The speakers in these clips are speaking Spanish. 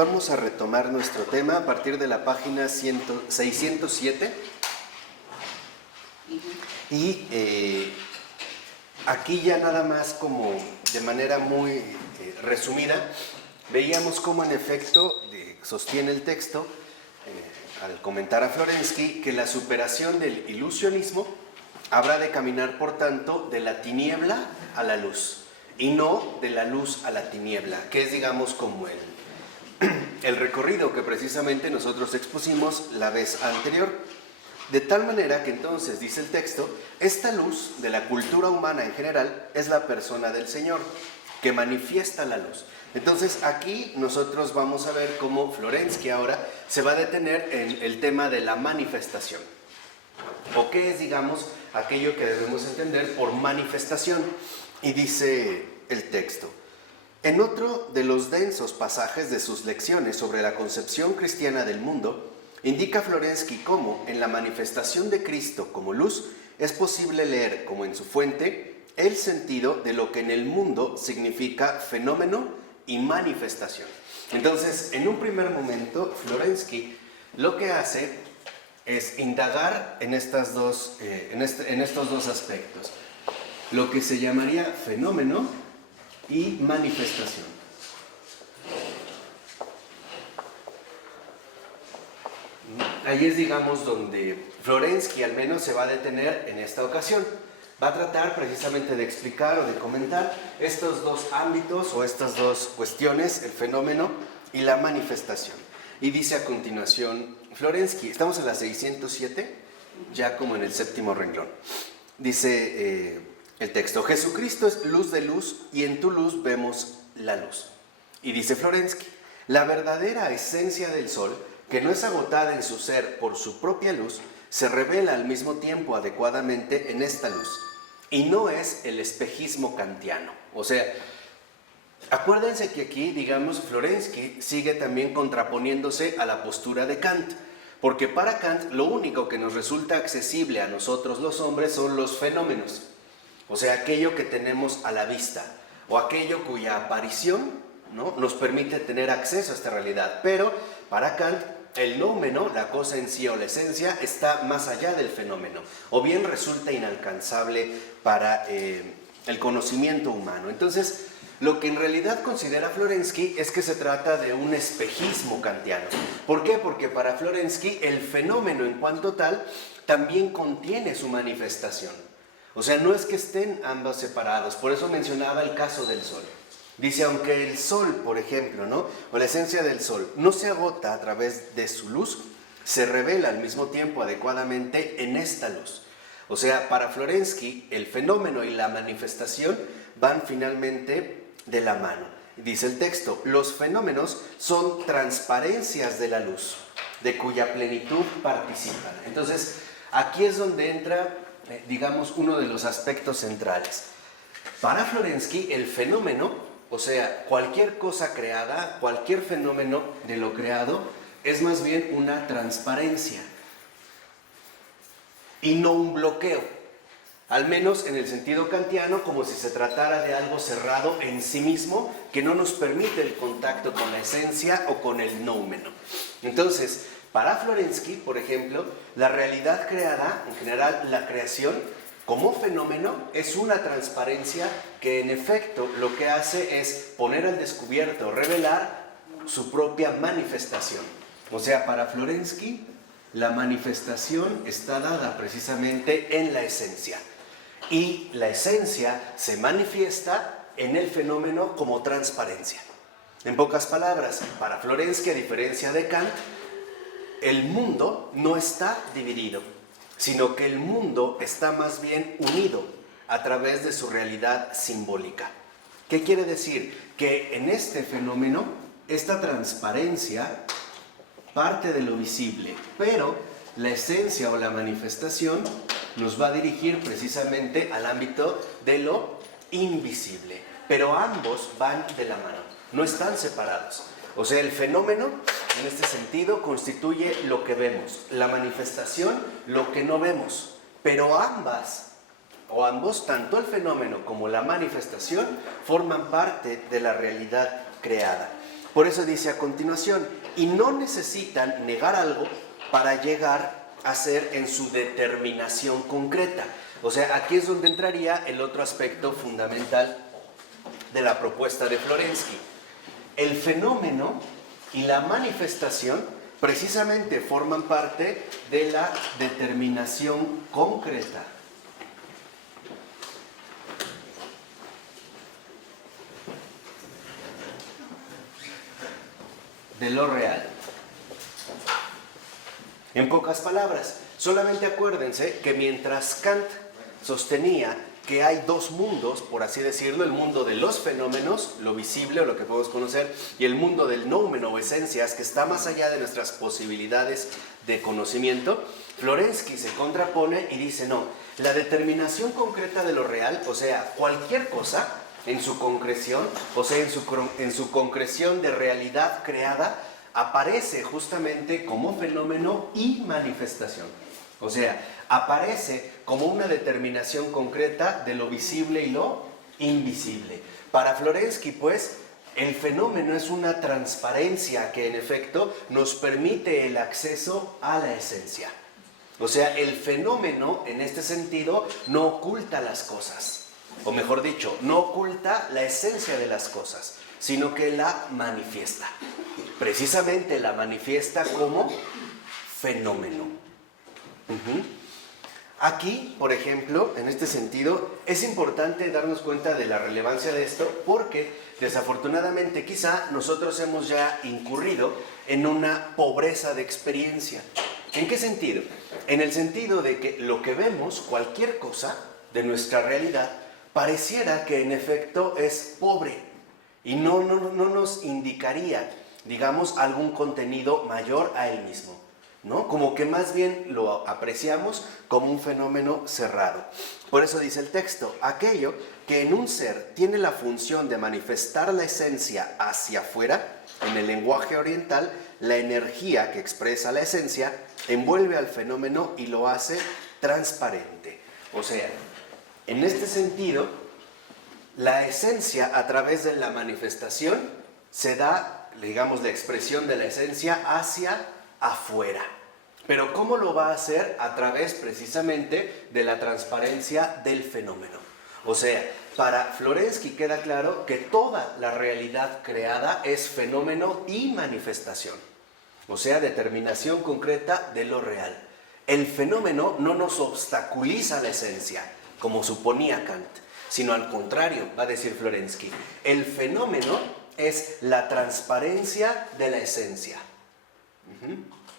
vamos a retomar nuestro tema a partir de la página 607. Y aquí ya nada más como de manera muy resumida, veíamos cómo en efecto sostiene el texto, al comentar a Florensky, que la superación del ilusionismo habrá de caminar, por tanto, de la tiniebla a la luz, y no de la luz a la tiniebla, que es, digamos, como el recorrido que precisamente nosotros expusimos la vez anterior. De tal manera que entonces, dice el texto, esta luz de la cultura humana en general es la persona del Señor, que manifiesta la luz. Entonces aquí nosotros vamos a ver cómo Florensky ahora se va a detener en el tema de la manifestación, o qué es, digamos, aquello que debemos entender por manifestación. Y dice el texto: en otro de los densos pasajes de sus lecciones sobre la concepción cristiana del mundo, indica Florensky cómo en la manifestación de Cristo como luz es posible leer, como en su fuente, el sentido de lo que en el mundo significa fenómeno y manifestación. Entonces, en un primer momento, Florensky lo que hace es indagar en estos dos aspectos, lo que se llamaría fenómeno y manifestación. Ahí es, digamos, donde Florensky al menos se va a detener en esta ocasión. Va a tratar precisamente de explicar o de comentar estos dos ámbitos o estas dos cuestiones, el fenómeno y la manifestación. Y dice a continuación Florensky, estamos en la 607, ya como en el séptimo renglón. Dice el texto: Jesucristo es luz de luz y en tu luz vemos la luz. Y dice Florensky, la verdadera esencia del sol, que no es agotada en su ser por su propia luz, se revela al mismo tiempo adecuadamente en esta luz. Y no es el espejismo kantiano. O sea, acuérdense que aquí, digamos, Florensky sigue también contraponiéndose a la postura de Kant, porque para Kant lo único que nos resulta accesible a nosotros los hombres son los fenómenos, o sea, aquello que tenemos a la vista, o aquello cuya aparición, ¿no?, nos permite tener acceso a esta realidad. Pero para Kant, el noumeno, la cosa en sí o la esencia, está más allá del fenómeno, o bien resulta inalcanzable para el conocimiento humano. Entonces, lo que en realidad considera Florensky es que se trata de un espejismo kantiano. ¿Por qué? Porque para Florensky el fenómeno en cuanto tal también contiene su manifestación. O sea, no es que estén ambos separados. Por eso mencionaba el caso del sol. Dice, aunque el sol, por ejemplo, ¿no?, o la esencia del sol no se agota a través de su luz, se revela al mismo tiempo adecuadamente en esta luz. O sea, para Florensky el fenómeno y la manifestación van finalmente de la mano. Dice el texto, los fenómenos son transparencias de la luz, de cuya plenitud participan. Entonces, aquí es donde entra, digamos, uno de los aspectos centrales. Para Florensky el fenómeno, o sea, cualquier cosa creada, cualquier fenómeno de lo creado, es más bien una transparencia y no un bloqueo, al menos en el sentido kantiano, como si se tratara de algo cerrado en sí mismo que no nos permite el contacto con la esencia o con el noumeno. Entonces, para Florensky, por ejemplo, la realidad creada, en general la creación, como fenómeno, es una transparencia que en efecto lo que hace es poner al descubierto, revelar su propia manifestación. O sea, para Florensky, la manifestación está dada precisamente en la esencia. Y la esencia se manifiesta en el fenómeno como transparencia. En pocas palabras, para Florensky, a diferencia de Kant, el mundo no está dividido, sino que el mundo está más bien unido a través de su realidad simbólica. ¿Qué quiere decir? Que en este fenómeno, esta transparencia parte de lo visible, pero la esencia o la manifestación nos va a dirigir precisamente al ámbito de lo invisible. Pero ambos van de la mano, no están separados. O sea, el fenómeno, en este sentido, constituye lo que vemos, la manifestación, lo que no vemos. Pero ambos, tanto el fenómeno como la manifestación, forman parte de la realidad creada. Por eso dice a continuación, y no necesitan negar algo para llegar a ser en su determinación concreta. O sea, aquí es donde entraría el otro aspecto fundamental de la propuesta de Florensky. El fenómeno y la manifestación precisamente forman parte de la determinación concreta. De lo real. En pocas palabras, solamente acuérdense que mientras Kant sostenía que hay dos mundos, por así decirlo, el mundo de los fenómenos, lo visible o lo que podemos conocer, y el mundo del noumen o esencias, que está más allá de nuestras posibilidades de conocimiento, Florensky se contrapone y dice, no, la determinación concreta de lo real, o sea, cualquier cosa, en su concreción, o sea, en su concreción de realidad creada, aparece justamente como fenómeno y manifestación. O sea, aparece como una determinación concreta de lo visible y lo invisible. Para Florensky, pues, el fenómeno es una transparencia que en efecto nos permite el acceso a la esencia. O sea, el fenómeno en este sentido no oculta las cosas. O mejor dicho, no oculta la esencia de las cosas, sino que la manifiesta. Precisamente la manifiesta como fenómeno. Aquí, por ejemplo, en este sentido, es importante darnos cuenta de la relevancia de esto porque, desafortunadamente, quizá nosotros hemos ya incurrido en una pobreza de experiencia. ¿En qué sentido? En el sentido de que lo que vemos, cualquier cosa de nuestra realidad, pareciera que en efecto es pobre y no nos indicaría, digamos, algún contenido mayor a él mismo, ¿no? Como que más bien lo apreciamos como un fenómeno cerrado. Por eso dice el texto, aquello que en un ser tiene la función de manifestar la esencia hacia afuera, en el lenguaje oriental, la energía que expresa la esencia envuelve al fenómeno y lo hace transparente. O sea, en este sentido, la esencia a través de la manifestación se da, digamos, la expresión de la esencia hacia afuera. Pero ¿cómo lo va a hacer? A través precisamente de la transparencia del fenómeno. O sea, para Florensky queda claro que toda la realidad creada es fenómeno y manifestación. O sea, determinación concreta de lo real. El fenómeno no nos obstaculiza la esencia, como suponía Kant, sino al contrario, va a decir Florensky, el fenómeno es la transparencia de la esencia.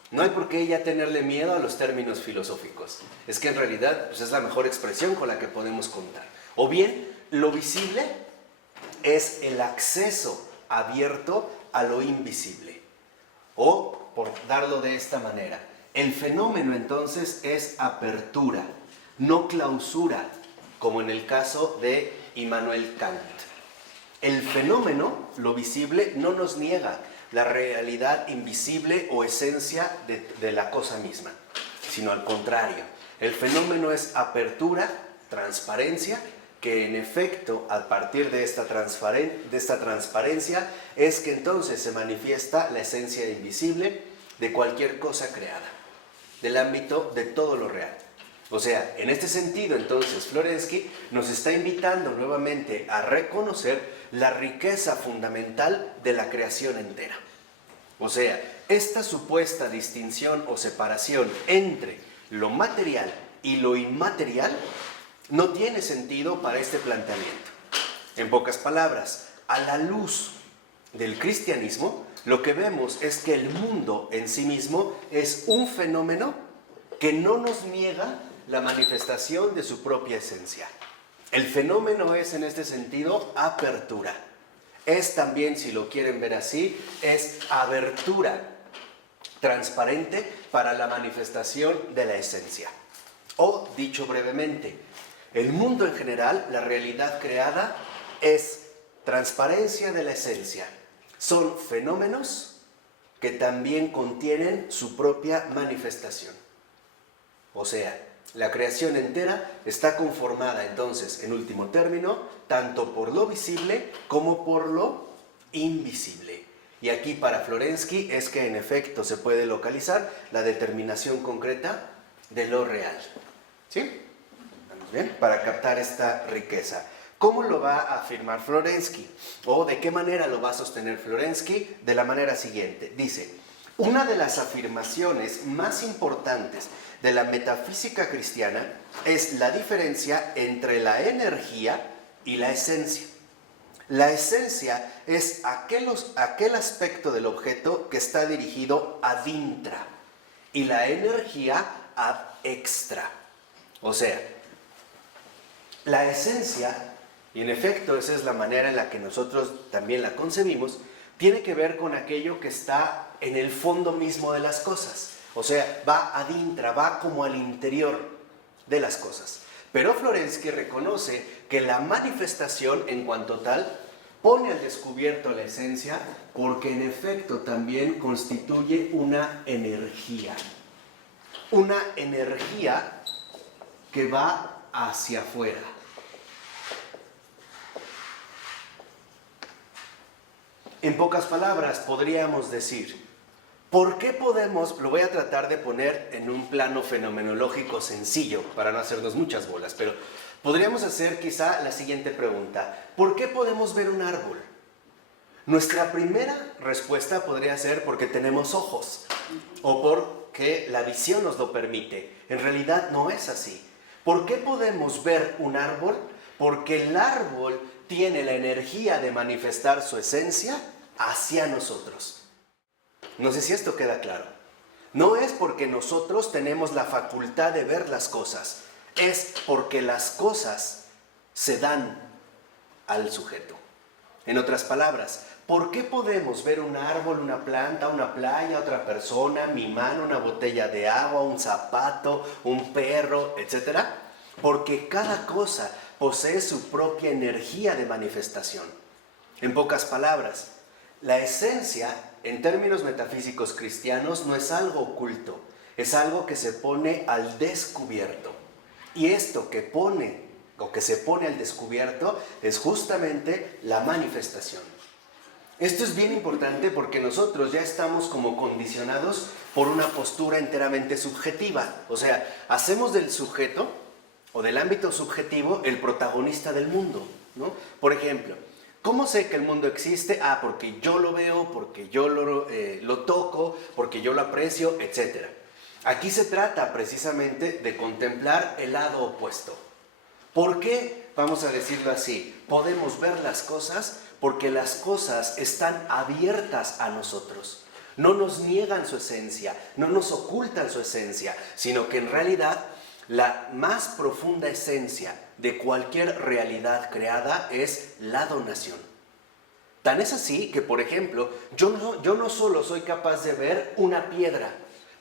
No hay por qué ya tenerle miedo a los términos filosóficos. Es que en realidad pues, es la mejor expresión con la que podemos contar. O bien, lo visible es el acceso abierto a lo invisible. O, por darlo de esta manera, el fenómeno entonces es apertura, no clausura, como en el caso de Immanuel Kant. El fenómeno, lo visible, no nos niega la realidad invisible o esencia de la cosa misma, sino al contrario. El fenómeno es apertura, transparencia, que en efecto, a partir de esta transparencia, es que entonces se manifiesta la esencia invisible de cualquier cosa creada, del ámbito de todo lo real. O sea, en este sentido, entonces, Florensky nos está invitando nuevamente a reconocer la riqueza fundamental de la creación entera. O sea, esta supuesta distinción o separación entre lo material y lo inmaterial no tiene sentido para este planteamiento. En pocas palabras, a la luz del cristianismo, lo que vemos es que el mundo en sí mismo es un fenómeno que no nos niega la manifestación de su propia esencia. El fenómeno es en este sentido apertura. Es también, si lo quieren ver así, es abertura transparente para la manifestación de la esencia. O, dicho brevemente, el mundo en general, la realidad creada, es transparencia de la esencia. Son fenómenos que también contienen su propia manifestación. O sea, la creación entera está conformada entonces, en último término, tanto por lo visible como por lo invisible. Y aquí para Florensky es que en efecto se puede localizar la determinación concreta de lo real. ¿Sí? ¿Estamos bien? Para captar esta riqueza. ¿Cómo lo va a afirmar Florensky? ¿O de qué manera lo va a sostener Florensky? De la manera siguiente. Dice, una de las afirmaciones más importantes de la metafísica cristiana es la diferencia entre la energía y la esencia. La esencia es aquel aspecto del objeto que está dirigido ad intra y la energía ad extra. O sea, la esencia, y en efecto esa es la manera en la que nosotros también la concebimos, tiene que ver con aquello que está en el fondo mismo de las cosas. O sea, va ad intra, va como al interior de las cosas. Pero Florensky reconoce que la manifestación en cuanto tal pone al descubierto la esencia porque en efecto también constituye una energía. Una energía que va hacia afuera. En pocas palabras podríamos decir, ¿por qué podemos, lo voy a tratar de poner en un plano fenomenológico sencillo, para no hacernos muchas bolas, pero podríamos hacer quizá la siguiente pregunta, ¿por qué podemos ver un árbol? Nuestra primera respuesta podría ser porque tenemos ojos, o porque la visión nos lo permite. En realidad no es así. ¿Por qué podemos ver un árbol? Porque el árbol tiene la energía de manifestar su esencia hacia nosotros. No sé si esto queda claro. No es porque nosotros tenemos la facultad de ver las cosas, es porque las cosas se dan al sujeto. En otras palabras, ¿por qué podemos ver un árbol, una planta, una playa, otra persona, mi mano, una botella de agua, un zapato, un perro, etcétera? Porque cada cosa posee su propia energía de manifestación. En pocas palabras, la esencia, en términos metafísicos cristianos, no es algo oculto, es algo que se pone al descubierto. Y esto que pone, o que se pone al descubierto, es justamente la manifestación. Esto es bien importante porque nosotros ya estamos como condicionados por una postura enteramente subjetiva. O sea, hacemos del sujeto o del ámbito subjetivo el protagonista del mundo, ¿no? Por ejemplo, ¿cómo sé que el mundo existe? Ah, porque yo lo veo, porque yo lo toco, porque yo lo aprecio, etc. Aquí se trata precisamente de contemplar el lado opuesto. ¿Por qué? Vamos a decirlo así, podemos ver las cosas porque las cosas están abiertas a nosotros. No nos niegan su esencia, no nos ocultan su esencia, sino que en realidad la más profunda esencia de cualquier realidad creada es la donación. Tan es así que, por ejemplo, yo no solo soy capaz de ver una piedra,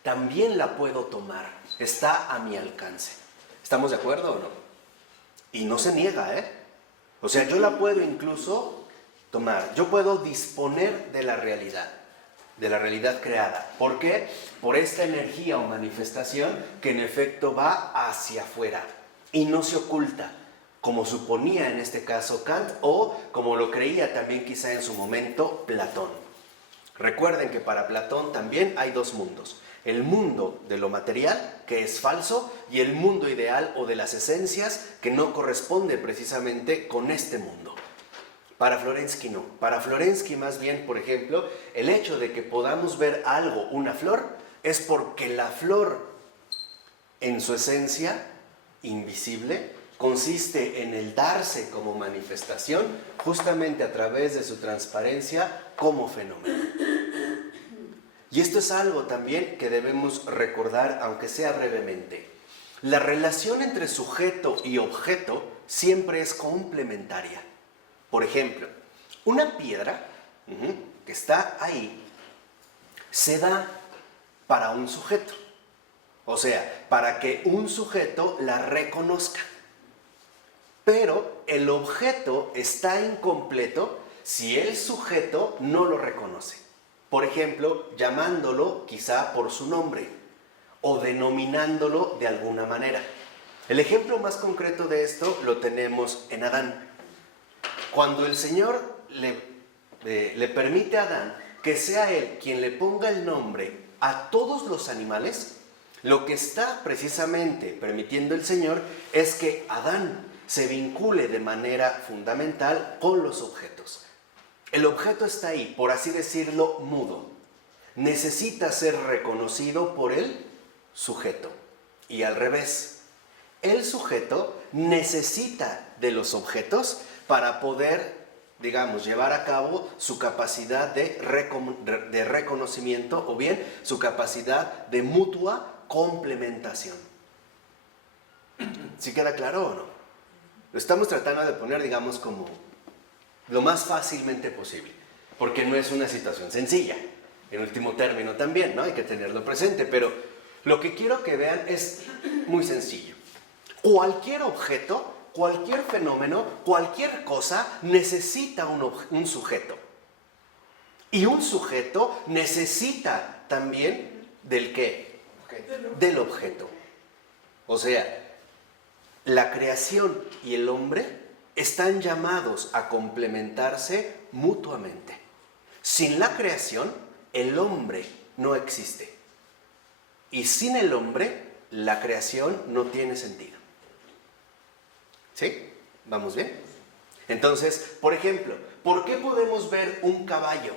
también la puedo tomar, está a mi alcance. ¿Estamos de acuerdo o no? Y no se niega, ¿eh? O sea, yo la puedo incluso tomar, yo puedo disponer de la realidad creada. ¿Por qué? Por esta energía o manifestación que en efecto va hacia afuera y no se oculta, como suponía en este caso Kant o como lo creía también quizá en su momento Platón. Recuerden que para Platón también hay dos mundos. El mundo de lo material, que es falso, y el mundo ideal o de las esencias, que no corresponde precisamente con este mundo. Para Florensky no. Para Florensky más bien, por ejemplo, el hecho de que podamos ver algo, una flor, es porque la flor en su esencia invisible consiste en el darse como manifestación justamente a través de su transparencia como fenómeno. Y esto es algo también que debemos recordar, aunque sea brevemente. La relación entre sujeto y objeto siempre es complementaria. Por ejemplo, una piedra que está ahí se da para un sujeto. O sea, para que un sujeto la reconozca. Pero el objeto está incompleto si el sujeto no lo reconoce. Por ejemplo, llamándolo quizá por su nombre o denominándolo de alguna manera. El ejemplo más concreto de esto lo tenemos en Adán. Cuando el Señor le permite a Adán que sea Él quien le ponga el nombre a todos los animales, lo que está precisamente permitiendo el Señor es que Adán se vincule de manera fundamental con los objetos. El objeto está ahí, por así decirlo, mudo. Necesita ser reconocido por el sujeto. Y al revés, el sujeto necesita de los objetos para poder, digamos, llevar a cabo su capacidad de reconocimiento o bien su capacidad de mutua complementación. ¿Sí queda claro o no? Lo estamos tratando de poner, digamos, como lo más fácilmente posible, porque no es una situación sencilla. En último término también, ¿no? Hay que tenerlo presente, pero lo que quiero que vean es muy sencillo. Cualquier objeto, cualquier fenómeno, cualquier cosa necesita un sujeto. Y un sujeto necesita también ¿del qué? Del objeto. O sea, la creación y el hombre están llamados a complementarse mutuamente. Sin la creación, el hombre no existe. Y sin el hombre, la creación no tiene sentido. ¿Sí? ¿Vamos bien? Entonces, por ejemplo, ¿por qué podemos ver un caballo?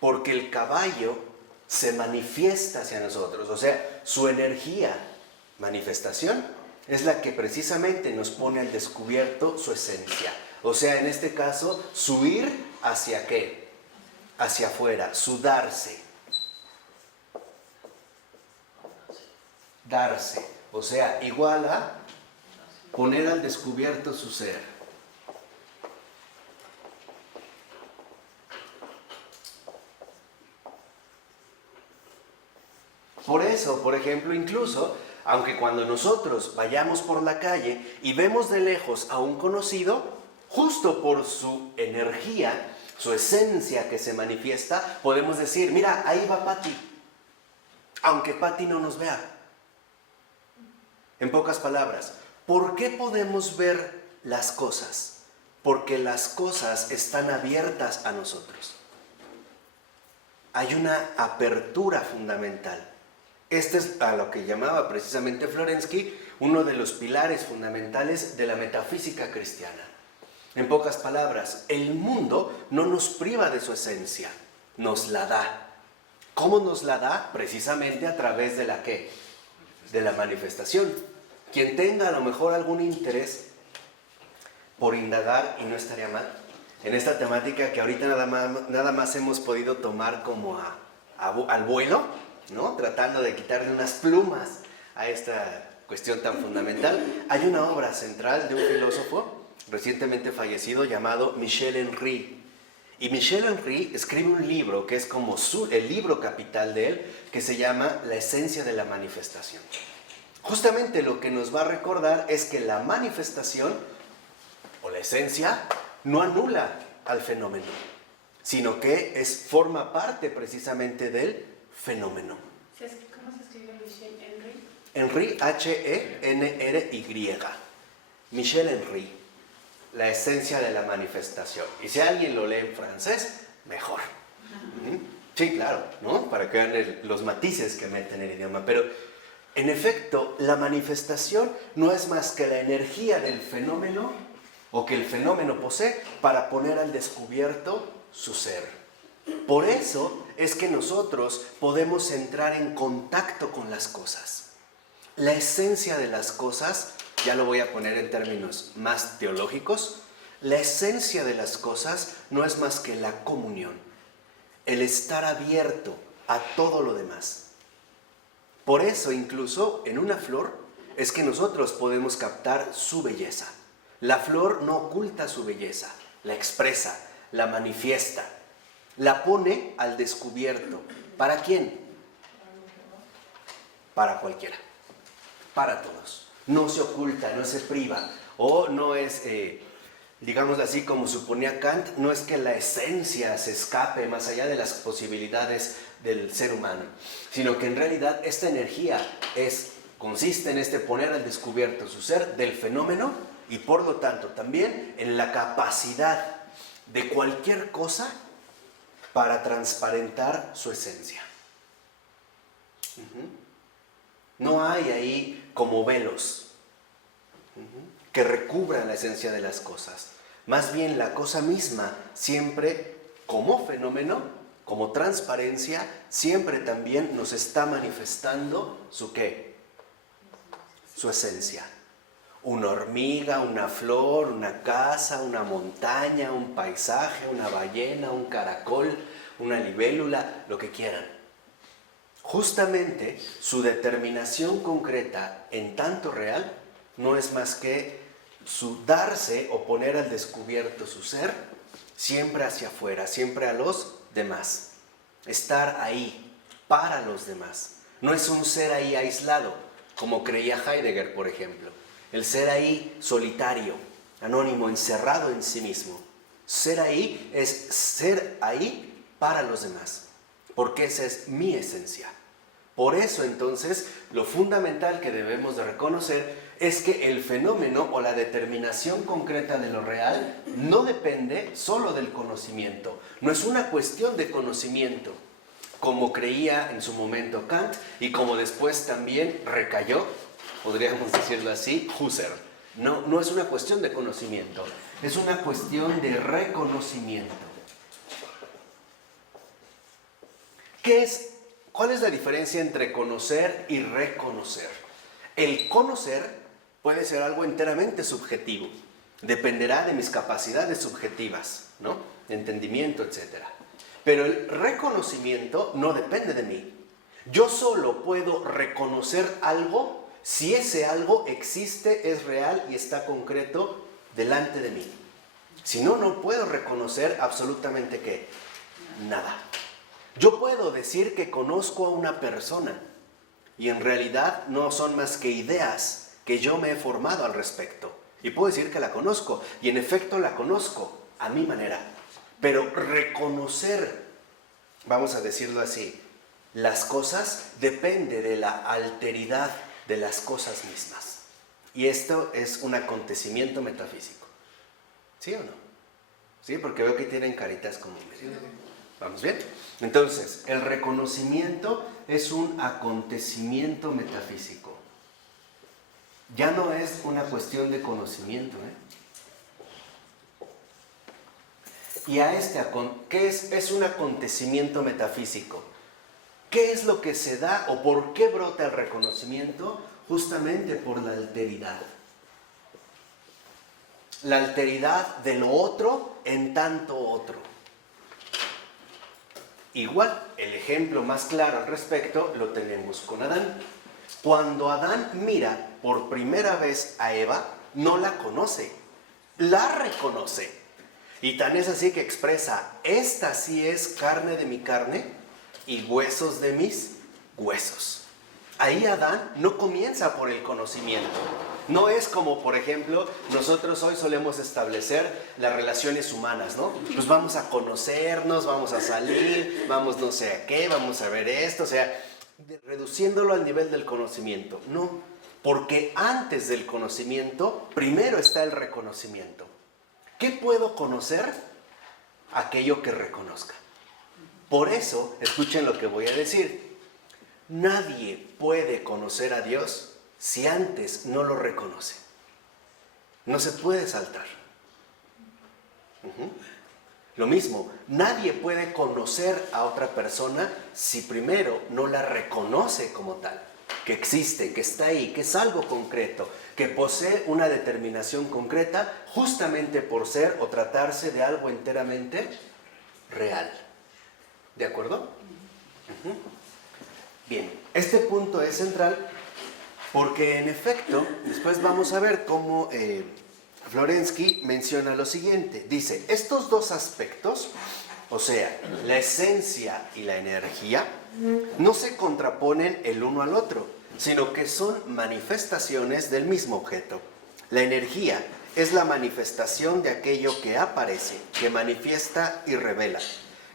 Porque el caballo se manifiesta hacia nosotros. O sea, su energía, manifestación, es la que precisamente nos pone al descubierto su esencia. O sea, en este caso, su ir hacia ¿qué? Hacia afuera, su darse. Darse. O sea, igual a poner al descubierto su ser. Por eso, por ejemplo, incluso, aunque cuando nosotros vayamos por la calle y vemos de lejos a un conocido, justo por su energía, su esencia que se manifiesta, podemos decir, mira, ahí va Pati, aunque Pati no nos vea. En pocas palabras, ¿por qué podemos ver las cosas? Porque las cosas están abiertas a nosotros. Hay una apertura fundamental. Este es a lo que llamaba precisamente Florensky uno de los pilares fundamentales de la metafísica cristiana. En pocas palabras, el mundo no nos priva de su esencia, nos la da. ¿Cómo nos la da? Precisamente a través de la ¿qué? De la manifestación. Quien tenga a lo mejor algún interés por indagar, y no estaría mal, en esta temática que ahorita nada más hemos podido tomar como al vuelo, ¿no? Tratando de quitarle unas plumas a esta cuestión tan fundamental. Hay una obra central de un filósofo recientemente fallecido llamado Michel Henry. Y Michel Henry escribe un libro que es como el libro capital de él, que se llama La esencia de la manifestación. Justamente lo que nos va a recordar es que la manifestación o la esencia no anula al fenómeno, sino que forma parte precisamente del fenómeno. ¿Cómo se escribe Michel Henry? Henry, H-E-N-R-Y. Michel Henry, la esencia de la manifestación. Y si alguien lo lee en francés, mejor. Sí, claro, ¿no? Para que vean los matices que meten el idioma. Pero, en efecto, la manifestación no es más que la energía del fenómeno o que el fenómeno posee para poner al descubierto su ser. Por eso es que nosotros podemos entrar en contacto con las cosas. La esencia de las cosas, ya lo voy a poner en términos más teológicos, la esencia de las cosas no es más que la comunión, el estar abierto a todo lo demás. Por eso incluso en una flor es que nosotros podemos captar su belleza. La flor no oculta su belleza, la expresa, la manifiesta, la pone al descubierto. ¿Para quién? Para cualquiera, para todos. No se oculta, no se priva, o no es, digamos así como suponía Kant, no es que la esencia se escape más allá de las posibilidades del ser humano, sino que en realidad esta energía consiste en poner al descubierto su ser del fenómeno y por lo tanto también en la capacidad de cualquier cosa para transparentar su esencia. No hay ahí como velos que recubran la esencia de las cosas. Más bien la cosa misma siempre como fenómeno, como transparencia, siempre también nos está manifestando su ¿qué? Su esencia. Una hormiga, una flor, una casa, una montaña, un paisaje, una ballena, un caracol, una libélula, lo que quieran. Justamente su determinación concreta en tanto real no es más que su darse o poner al descubierto su ser siempre hacia afuera, siempre a los demás. Estar ahí para los demás. No es un ser ahí aislado, como creía Heidegger, por ejemplo. El ser ahí solitario, anónimo, encerrado en sí mismo. Ser ahí es ser ahí para los demás, porque esa es mi esencia. Por eso entonces lo fundamental que debemos de reconocer es que el fenómeno o la determinación concreta de lo real no depende solo del conocimiento. No es una cuestión de conocimiento, como creía en su momento Kant y como después también recayó, podríamos decirlo así, Husserl. No es una cuestión de conocimiento, es una cuestión de reconocimiento. ¿Cuál es la diferencia entre conocer y reconocer? El conocer puede ser algo enteramente subjetivo, dependerá de mis capacidades subjetivas, ¿no? De entendimiento, etc. Pero el reconocimiento no depende de mí. Yo solo puedo reconocer algo si ese algo existe, es real y está concreto delante de mí. Si no, no puedo reconocer absolutamente ¿qué? Nada. Yo puedo decir que conozco a una persona y en realidad no son más que ideas que yo me he formado al respecto. Y puedo decir que la conozco y en efecto la conozco a mi manera. Pero reconocer, vamos a decirlo así, las cosas depende de la alteridad de las cosas mismas. Y esto es un acontecimiento metafísico. ¿Sí o no? Sí, porque veo que tienen caritas como medio. ¿Vamos bien? Entonces, el reconocimiento es un acontecimiento metafísico. Ya no es una cuestión de conocimiento, Y a ¿qué es un acontecimiento metafísico? ¿Qué es lo que se da o por qué brota el reconocimiento? Justamente por la alteridad. La alteridad de lo otro en tanto otro. Igual, el ejemplo más claro al respecto lo tenemos con Adán. Cuando Adán mira por primera vez a Eva, no la conoce, la reconoce. Y tan es así que expresa, esta sí es carne de mi carne y huesos de mis huesos. Ahí Adán no comienza por el conocimiento. No es como, por ejemplo, nosotros hoy solemos establecer las relaciones humanas, ¿no? Pues vamos a conocernos, vamos a salir, vamos no sé a qué, vamos a ver esto, o sea, reduciéndolo al nivel del conocimiento. No, porque antes del conocimiento, primero está el reconocimiento. ¿Qué puedo conocer? Aquello que reconozca. Por eso, escuchen lo que voy a decir. Nadie puede conocer a Dios si antes no lo reconoce. No se puede saltar. Lo mismo, nadie puede conocer a otra persona si primero no la reconoce como tal, que existe, que está ahí, que es algo concreto, que posee una determinación concreta justamente por ser o tratarse de algo enteramente real. ¿De acuerdo? Bien, este punto es central porque en efecto, después vamos a ver cómo Florensky menciona lo siguiente. Dice, estos dos aspectos, o sea, la esencia y la energía, no se contraponen el uno al otro, sino que son manifestaciones del mismo objeto. La energía es la manifestación de aquello que aparece, que manifiesta y revela.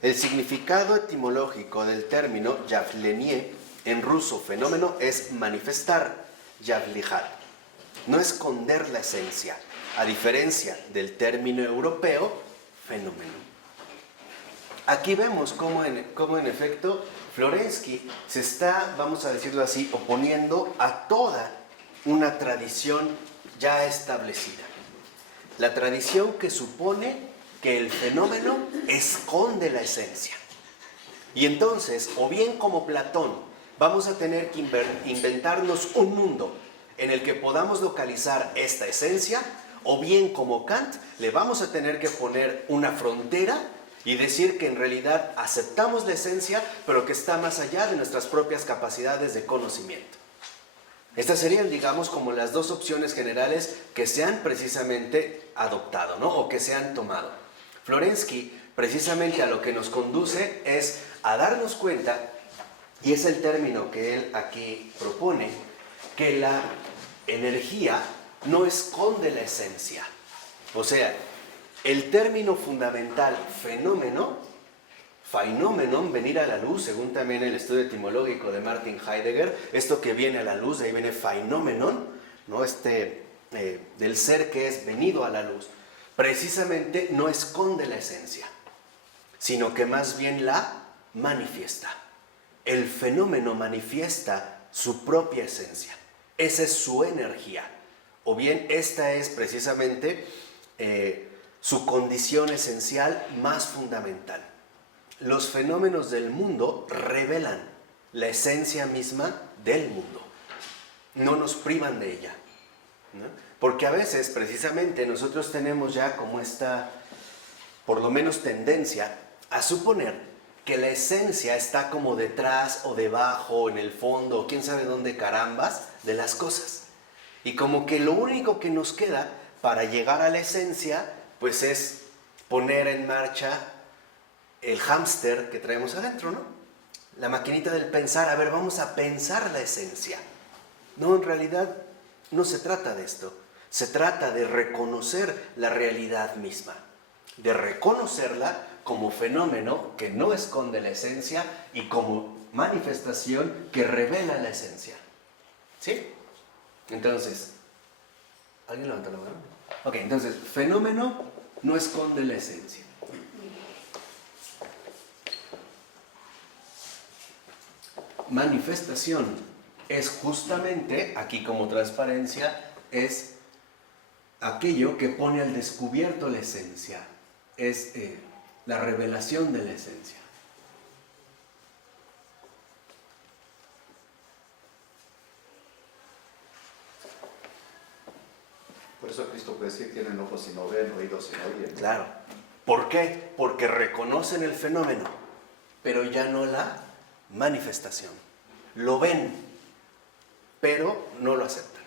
El significado etimológico del término явление, en ruso fenómeno, es manifestar, являть, no esconder la esencia, a diferencia del término europeo, fenómeno. aquí vemos cómo en efecto Florensky se está, vamos a decirlo así, oponiendo a toda una tradición ya establecida. La tradición que supone que el fenómeno esconde la esencia. Y entonces, o bien como Platón, vamos a tener que inventarnos un mundo en el que podamos localizar esta esencia, o bien como Kant, le vamos a tener que poner una frontera y decir que en realidad aceptamos la esencia, pero que está más allá de nuestras propias capacidades de conocimiento. Estas serían, digamos, como las dos opciones generales que se han precisamente adoptado, ¿no? O que se han tomado. Florensky, precisamente a lo que nos conduce es a darnos cuenta, y es el término que él aquí propone, que la energía no esconde la esencia. O sea, el término fundamental fenómeno, phenomenon, venir a la luz, según también el estudio etimológico de Martin Heidegger, esto que viene a la luz, de ahí viene phenomenon, ¿no? Del ser que es venido a la luz, precisamente no esconde la esencia, sino que más bien la manifiesta. El fenómeno manifiesta su propia esencia, esa es su energía, o bien esta es precisamente su condición esencial más fundamental. Los fenómenos del mundo revelan la esencia misma del mundo, no nos privan de ella, ¿no? Porque a veces precisamente nosotros tenemos ya como esta, por lo menos tendencia, a suponer que la esencia está como detrás o debajo o en el fondo o quién sabe dónde carambas de las cosas. Y como que lo único que nos queda para llegar a la esencia pues es poner en marcha el hámster que traemos adentro, ¿no? La maquinita del pensar, a ver, vamos a pensar la esencia. No, en realidad no se trata de esto. Se trata de reconocer la realidad misma, de reconocerla como fenómeno que no esconde la esencia y como manifestación que revela la esencia. ¿Sí? Entonces, ¿alguien levanta la mano? Ok, entonces, fenómeno no esconde la esencia. Manifestación es justamente, aquí como transparencia, es aquello que pone al descubierto la esencia, es la revelación de la esencia. Por eso Cristo puede decir, tienen ojos y no ven, oídos y no oyen. Claro. ¿Por qué? Porque reconocen el fenómeno, pero ya no la manifestación. Lo ven, pero no lo aceptan.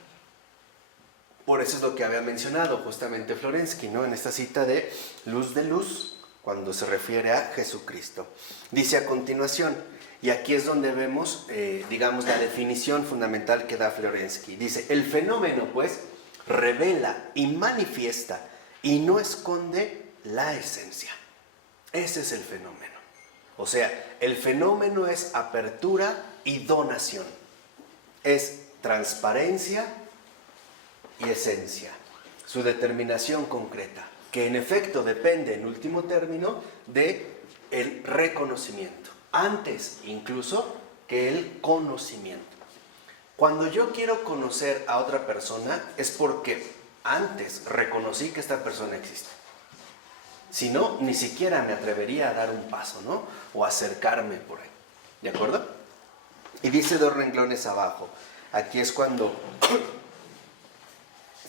Por eso es lo que había mencionado justamente Florensky, ¿no? En esta cita de luz, cuando se refiere a Jesucristo. Dice a continuación, y aquí es donde vemos, digamos, la definición fundamental que da Florensky. Dice, el fenómeno, pues, revela y manifiesta y no esconde la esencia. Ese es el fenómeno. O sea, el fenómeno es apertura y donación. Es transparencia y esencia. Su determinación concreta, que en efecto depende, en último término, del reconocimiento. Antes incluso que el conocimiento. Cuando yo quiero conocer a otra persona es porque antes reconocí que esta persona existe. Si no, ni siquiera me atrevería a dar un paso, ¿no? O acercarme por ahí. ¿De acuerdo? Y dice 2 renglones abajo. Aquí es cuando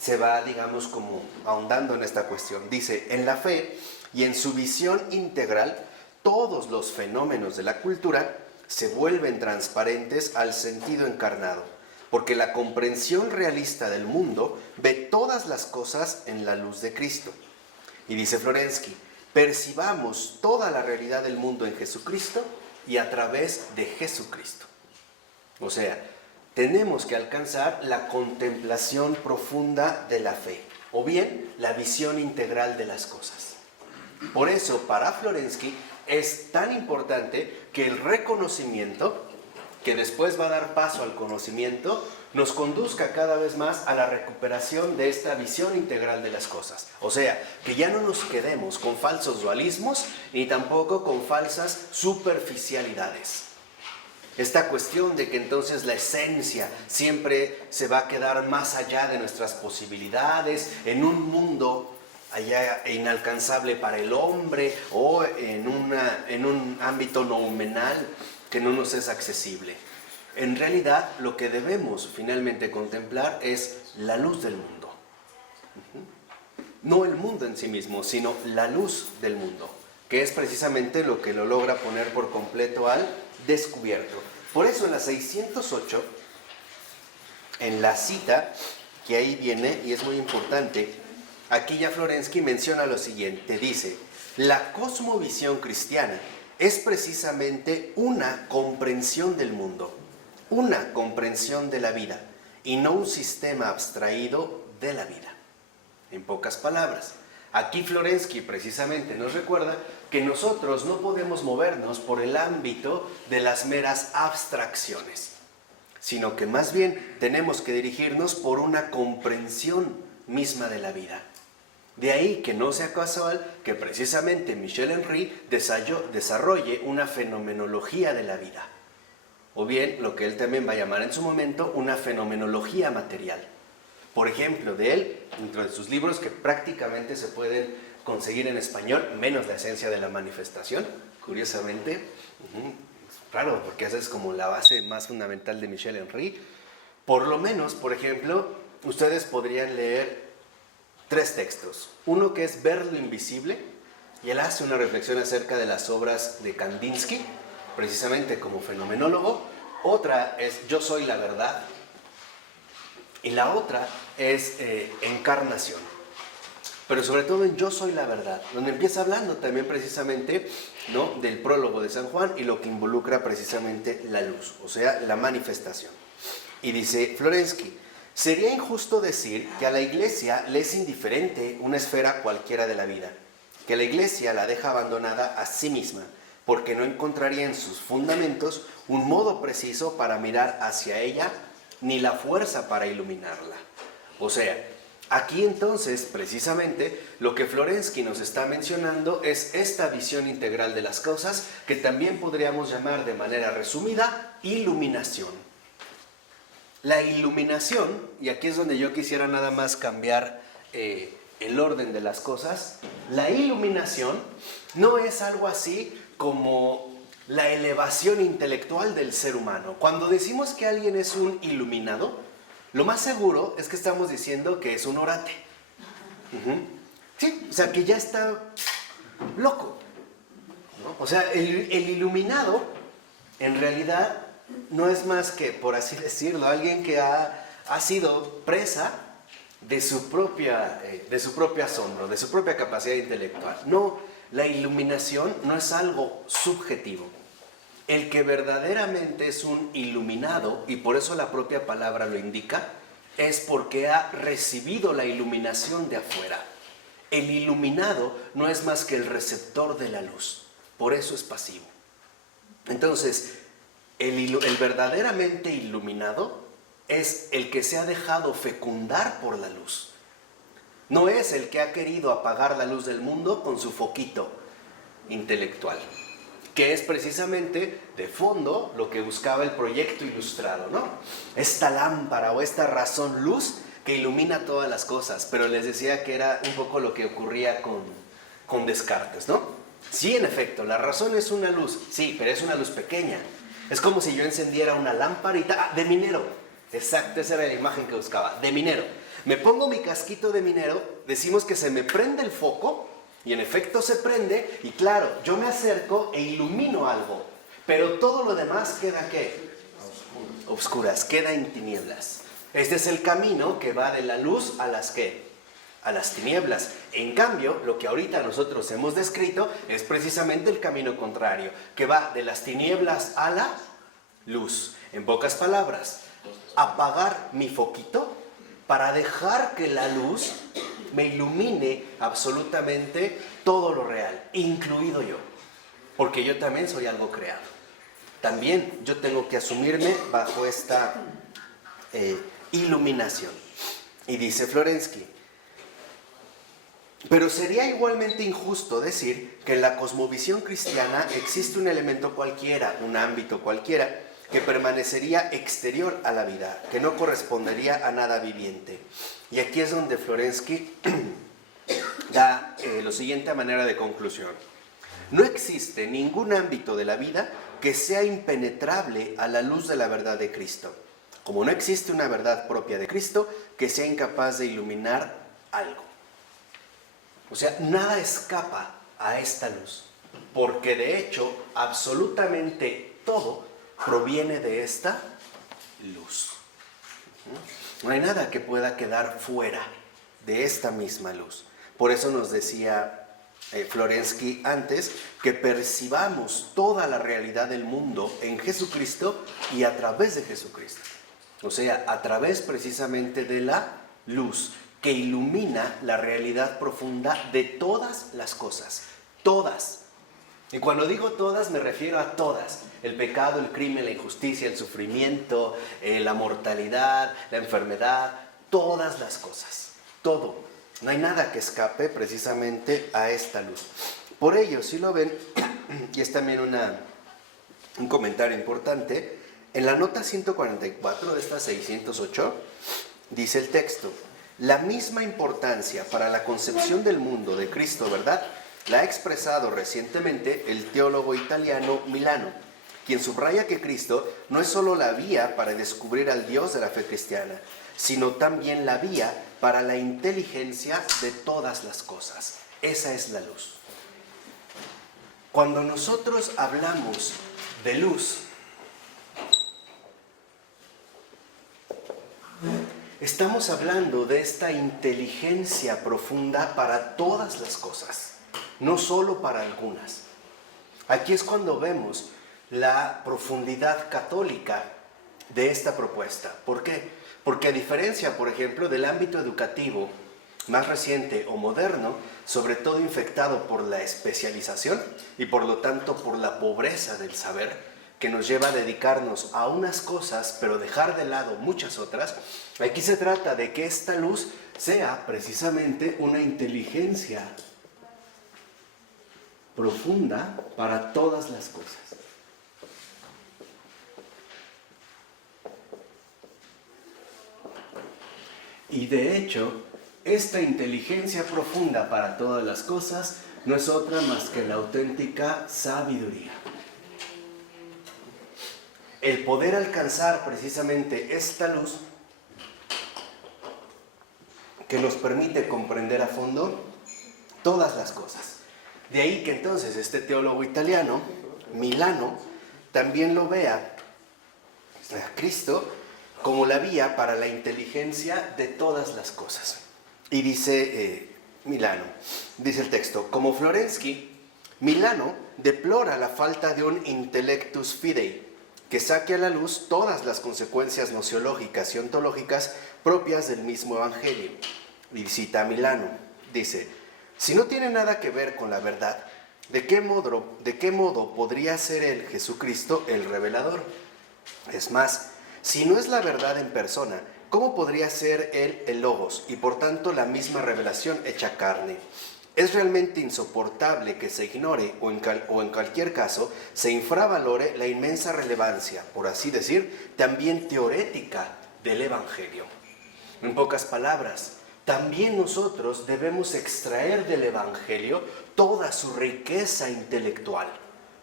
se va, digamos, como ahondando en esta cuestión. Dice, en la fe y en su visión integral, todos los fenómenos de la cultura se vuelven transparentes al sentido encarnado, porque la comprensión realista del mundo ve todas las cosas en la luz de Cristo. Y dice Florensky, percibamos toda la realidad del mundo en Jesucristo y a través de Jesucristo. O sea, tenemos que alcanzar la contemplación profunda de la fe, o bien la visión integral de las cosas. Por eso, para Florensky, es tan importante que el reconocimiento que después va a dar paso al conocimiento, nos conduzca cada vez más a la recuperación de esta visión integral de las cosas. O sea, que ya no nos quedemos con falsos dualismos ni tampoco con falsas superficialidades. Esta cuestión de que entonces la esencia siempre se va a quedar más allá de nuestras posibilidades, en un mundo allá inalcanzable para el hombre o en un ámbito noumenal que no nos es accesible. En realidad, lo que debemos finalmente contemplar es la luz del mundo. No el mundo en sí mismo, sino la luz del mundo, que es precisamente lo que lo logra poner por completo al descubierto. Por eso en la 608, en la cita que ahí viene, y es muy importante, aquí ya Florensky menciona lo siguiente, dice: la cosmovisión cristiana es precisamente una comprensión del mundo, una comprensión de la vida, y no un sistema abstraído de la vida. En pocas palabras, aquí Florensky precisamente nos recuerda que nosotros no podemos movernos por el ámbito de las meras abstracciones, sino que más bien tenemos que dirigirnos por una comprensión misma de la vida. De ahí que no sea casual que precisamente Michel Henry desarrolle una fenomenología de la vida, o bien lo que él también va a llamar en su momento una fenomenología material. Por ejemplo, de él, dentro de sus libros que prácticamente se pueden conseguir en español, menos la esencia de la manifestación, curiosamente, claro, porque esa es como la base más fundamental de Michel Henry. Por lo menos, por ejemplo, ustedes podrían leer 3 textos. Uno que es Ver lo invisible, y él hace una reflexión acerca de las obras de Kandinsky, precisamente como fenomenólogo. Otra es Yo soy la verdad, y la otra es Encarnación. Pero sobre todo en Yo soy la verdad, donde empieza hablando también precisamente, ¿no?, del prólogo de San Juan y lo que involucra precisamente la luz, o sea, la manifestación. Y dice Florensky: sería injusto decir que a la Iglesia le es indiferente una esfera cualquiera de la vida, que la Iglesia la deja abandonada a sí misma, porque no encontraría en sus fundamentos un modo preciso para mirar hacia ella, ni la fuerza para iluminarla. O sea, aquí entonces, precisamente, lo que Florensky nos está mencionando es esta visión integral de las cosas, que también podríamos llamar de manera resumida iluminación. La iluminación, y aquí es donde yo quisiera nada más cambiar el orden de las cosas, la iluminación no es algo así como la elevación intelectual del ser humano. Cuando decimos que alguien es un iluminado, lo más seguro es que estamos diciendo que es un orate. Sí, o sea, que ya está loco, ¿no? O sea, el iluminado en realidad no es más que, por así decirlo, alguien que ha sido presa de su propio asombro, de su propia capacidad intelectual. No, la iluminación no es algo subjetivo. El que verdaderamente es un iluminado, y por eso la propia palabra lo indica, es porque ha recibido la iluminación de afuera. El iluminado no es más que el receptor de la luz, por eso es pasivo. Entonces, el verdaderamente iluminado es el que se ha dejado fecundar por la luz. No es el que ha querido apagar la luz del mundo con su foquito intelectual, que es precisamente de fondo lo que buscaba el proyecto ilustrado, ¿no? Esta lámpara o esta razón luz que ilumina todas las cosas, pero les decía que era un poco lo que ocurría con Descartes, ¿no? Sí, en efecto, la razón es una luz, sí, pero es una luz pequeña. Es como si yo encendiera una lamparita de minero. Exacto, esa era la imagen que buscaba, de minero. Me pongo mi casquito de minero, decimos que se me prende el foco, y en efecto se prende, y claro, yo me acerco e ilumino algo, pero todo lo demás queda ¿qué? Obscuras, queda en tinieblas. Este es el camino que va de la luz a las ¿qué? A las tinieblas. En cambio, lo que ahorita nosotros hemos descrito es precisamente el camino contrario, que va de las tinieblas a la luz. En pocas palabras, apagar mi foquito para dejar que la luz me ilumine absolutamente todo lo real, incluido yo, porque yo también soy algo creado. también yo tengo que asumirme bajo esta iluminación. Y dice Florensky, pero sería igualmente injusto decir que en la cosmovisión cristiana existe un elemento cualquiera, un ámbito cualquiera, que permanecería exterior a la vida, que no correspondería a nada viviente. Y aquí es donde Florensky da la siguiente manera de conclusión. No existe ningún ámbito de la vida que sea impenetrable a la luz de la verdad de Cristo, como no existe una verdad propia de Cristo que sea incapaz de iluminar algo. O sea, nada escapa a esta luz, porque de hecho, absolutamente todo proviene de esta luz. No hay nada que pueda quedar fuera de esta misma luz. Por eso nos decía Florensky antes, que percibamos toda la realidad del mundo en Jesucristo y a través de Jesucristo. O sea, a través precisamente de la luz que ilumina la realidad profunda de todas las cosas. Todas. Y cuando digo todas, me refiero a todas. El pecado, el crimen, la injusticia, el sufrimiento, la mortalidad, la enfermedad, todas las cosas. Todo. No hay nada que escape precisamente a esta luz. Por ello, si lo ven, y es también un comentario importante, en la nota 144 de esta 608, dice el texto, la misma importancia para la concepción del mundo de Cristo, ¿verdad?, la ha expresado recientemente el teólogo italiano Milano, quien subraya que Cristo no es solo la vía para descubrir al Dios de la fe cristiana, sino también la vía para la inteligencia de todas las cosas. Esa es la luz. Cuando nosotros hablamos de luz, estamos hablando de esta inteligencia profunda para todas las cosas, no solo para algunas. Aquí es cuando vemos la profundidad católica de esta propuesta. ¿Por qué? Porque a diferencia, por ejemplo, del ámbito educativo más reciente o moderno, sobre todo infectado por la especialización y por lo tanto por la pobreza del saber, que nos lleva a dedicarnos a unas cosas, pero dejar de lado muchas otras, aquí se trata de que esta luz sea precisamente una inteligencia profunda para todas las cosas. Y de hecho, esta inteligencia profunda para todas las cosas no es otra más que la auténtica sabiduría. El poder alcanzar precisamente esta luz que nos permite comprender a fondo todas las cosas. De ahí que entonces este teólogo italiano, Milano, también lo vea a Cristo como la vía para la inteligencia de todas las cosas. Y dice Milano, dice el texto, como Florensky, Milano deplora la falta de un intellectus fidei, que saque a la luz todas las consecuencias nociológicas y ontológicas propias del mismo Evangelio. Y cita a Milano, dice, si no tiene nada que ver con la verdad, ¿de qué modo podría ser él, Jesucristo, el revelador? Es más, si no es la verdad en persona, ¿cómo podría ser él el Logos y por tanto la misma revelación hecha carne? Es realmente insoportable que se ignore o en cualquier caso se infravalore la inmensa relevancia, por así decir, también teorética del Evangelio. En pocas palabras, también nosotros debemos extraer del Evangelio toda su riqueza intelectual.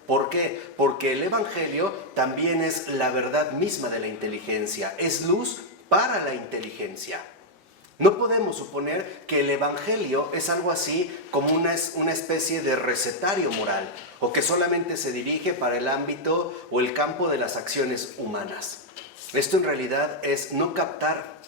¿Por qué? Porque el Evangelio también es la verdad misma de la inteligencia, es luz para la inteligencia. No podemos suponer que el Evangelio es algo así como una especie de recetario moral, o que solamente se dirige para el ámbito o el campo de las acciones humanas. Esto en realidad es no captar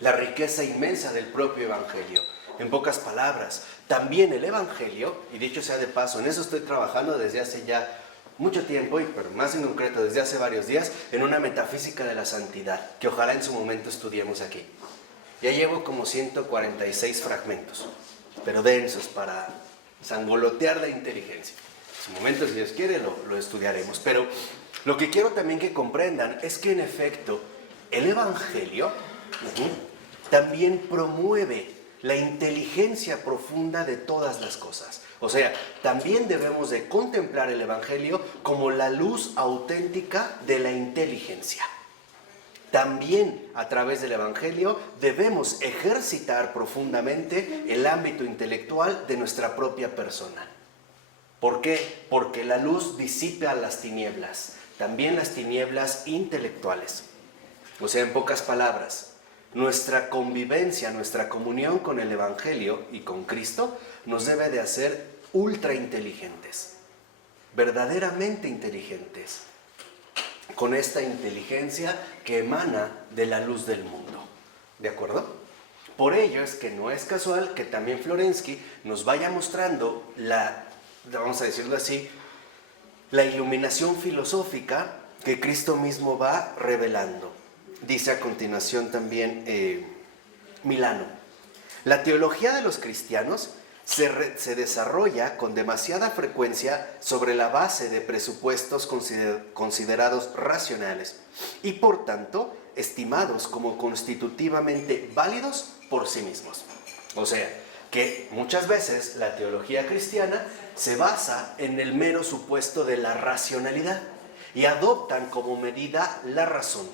la riqueza inmensa del propio Evangelio. En pocas palabras, también el Evangelio, y dicho sea de paso, en eso estoy trabajando desde hace ya mucho tiempo, pero más en concreto desde hace varios días, en una metafísica de la santidad, que ojalá en su momento estudiemos aquí. Ya llevo como 146 fragmentos, pero densos para sangolotear la inteligencia. En su momento, si Dios quiere, lo estudiaremos. Pero lo que quiero también que comprendan es que en efecto el Evangelio también promueve la inteligencia profunda de todas las cosas. O sea, también debemos de contemplar el Evangelio como la luz auténtica de la inteligencia. También a través del Evangelio debemos ejercitar profundamente el ámbito intelectual de nuestra propia persona. ¿Por qué? Porque la luz disipa las tinieblas, también las tinieblas intelectuales. O sea, en pocas palabras, nuestra convivencia, nuestra comunión con el Evangelio y con Cristo nos debe de hacer ultra inteligentes, verdaderamente inteligentes, con esta inteligencia que emana de la luz del mundo. ¿De acuerdo? Por ello es que no es casual que también Florensky nos vaya mostrando vamos a decirlo así, la iluminación filosófica que Cristo mismo va revelando. Dice a continuación también Milano: la teología de los cristianos se desarrolla con demasiada frecuencia sobre la base de presupuestos considerados racionales y por tanto estimados como constitutivamente válidos por sí mismos. O sea, que muchas veces la teología cristiana se basa en el mero supuesto de la racionalidad y adoptan como medida la razón,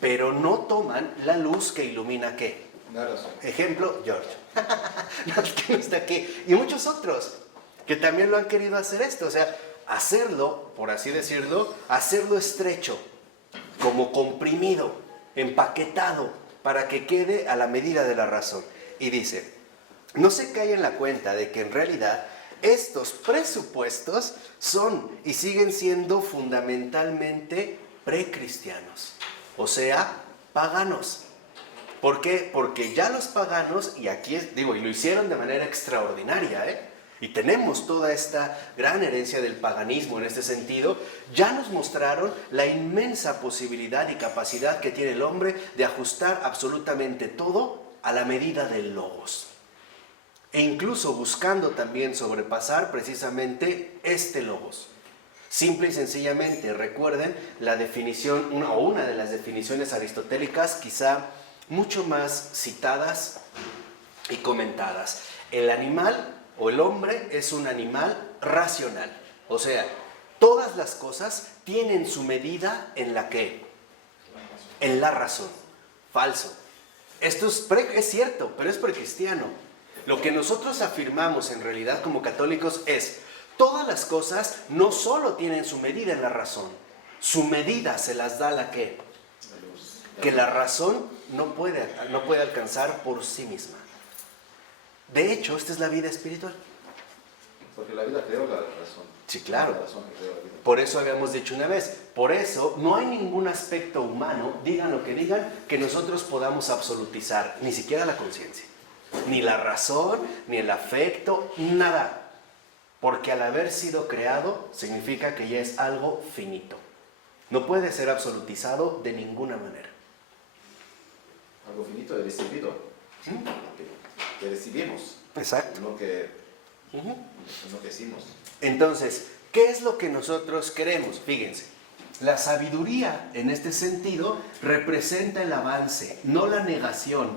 pero no toman la luz que ilumina ¿qué? La razón. Ejemplo, George. Que no está aquí. Y muchos otros que también lo han querido hacer esto. O sea, hacerlo, por así decirlo, hacerlo estrecho, como comprimido, empaquetado, para que quede a la medida de la razón. Y dice, no se cae en la cuenta de que en realidad estos presupuestos son y siguen siendo fundamentalmente precristianos, o sea, paganos. ¿Por qué? Porque ya los paganos, y aquí y lo hicieron de manera extraordinaria, y tenemos toda esta gran herencia del paganismo en este sentido, ya nos mostraron la inmensa posibilidad y capacidad que tiene el hombre de ajustar absolutamente todo a la medida del logos. E incluso buscando también sobrepasar precisamente este logos. Simple y sencillamente, recuerden la definición, una de las definiciones aristotélicas quizá mucho más citadas y comentadas. El animal o el hombre es un animal racional. O sea, todas las cosas tienen su medida en la ¿qué? En la razón. Falso. Esto es cierto, pero es precristiano. Lo que nosotros afirmamos en realidad como católicos es: todas las cosas no solo tienen su medida en la razón, su medida se las da la ¿qué? Que la razón no puede alcanzar por sí misma. De hecho, esta es la vida espiritual. Porque la vida creó la razón. Sí, claro. La razón que creó la vida. Por eso habíamos dicho una vez, por eso no hay ningún aspecto humano, digan lo que digan, que nosotros podamos absolutizar, ni siquiera la conciencia, ni la razón, ni el afecto, nada. Porque al haber sido creado significa que ya es algo finito. No puede ser absolutizado de ninguna manera. Algo finito de recibido. Que recibimos. Exacto. No que hicimos. Entonces, ¿qué es lo que nosotros queremos? Fíjense, la sabiduría en este sentido representa el avance, no la negación.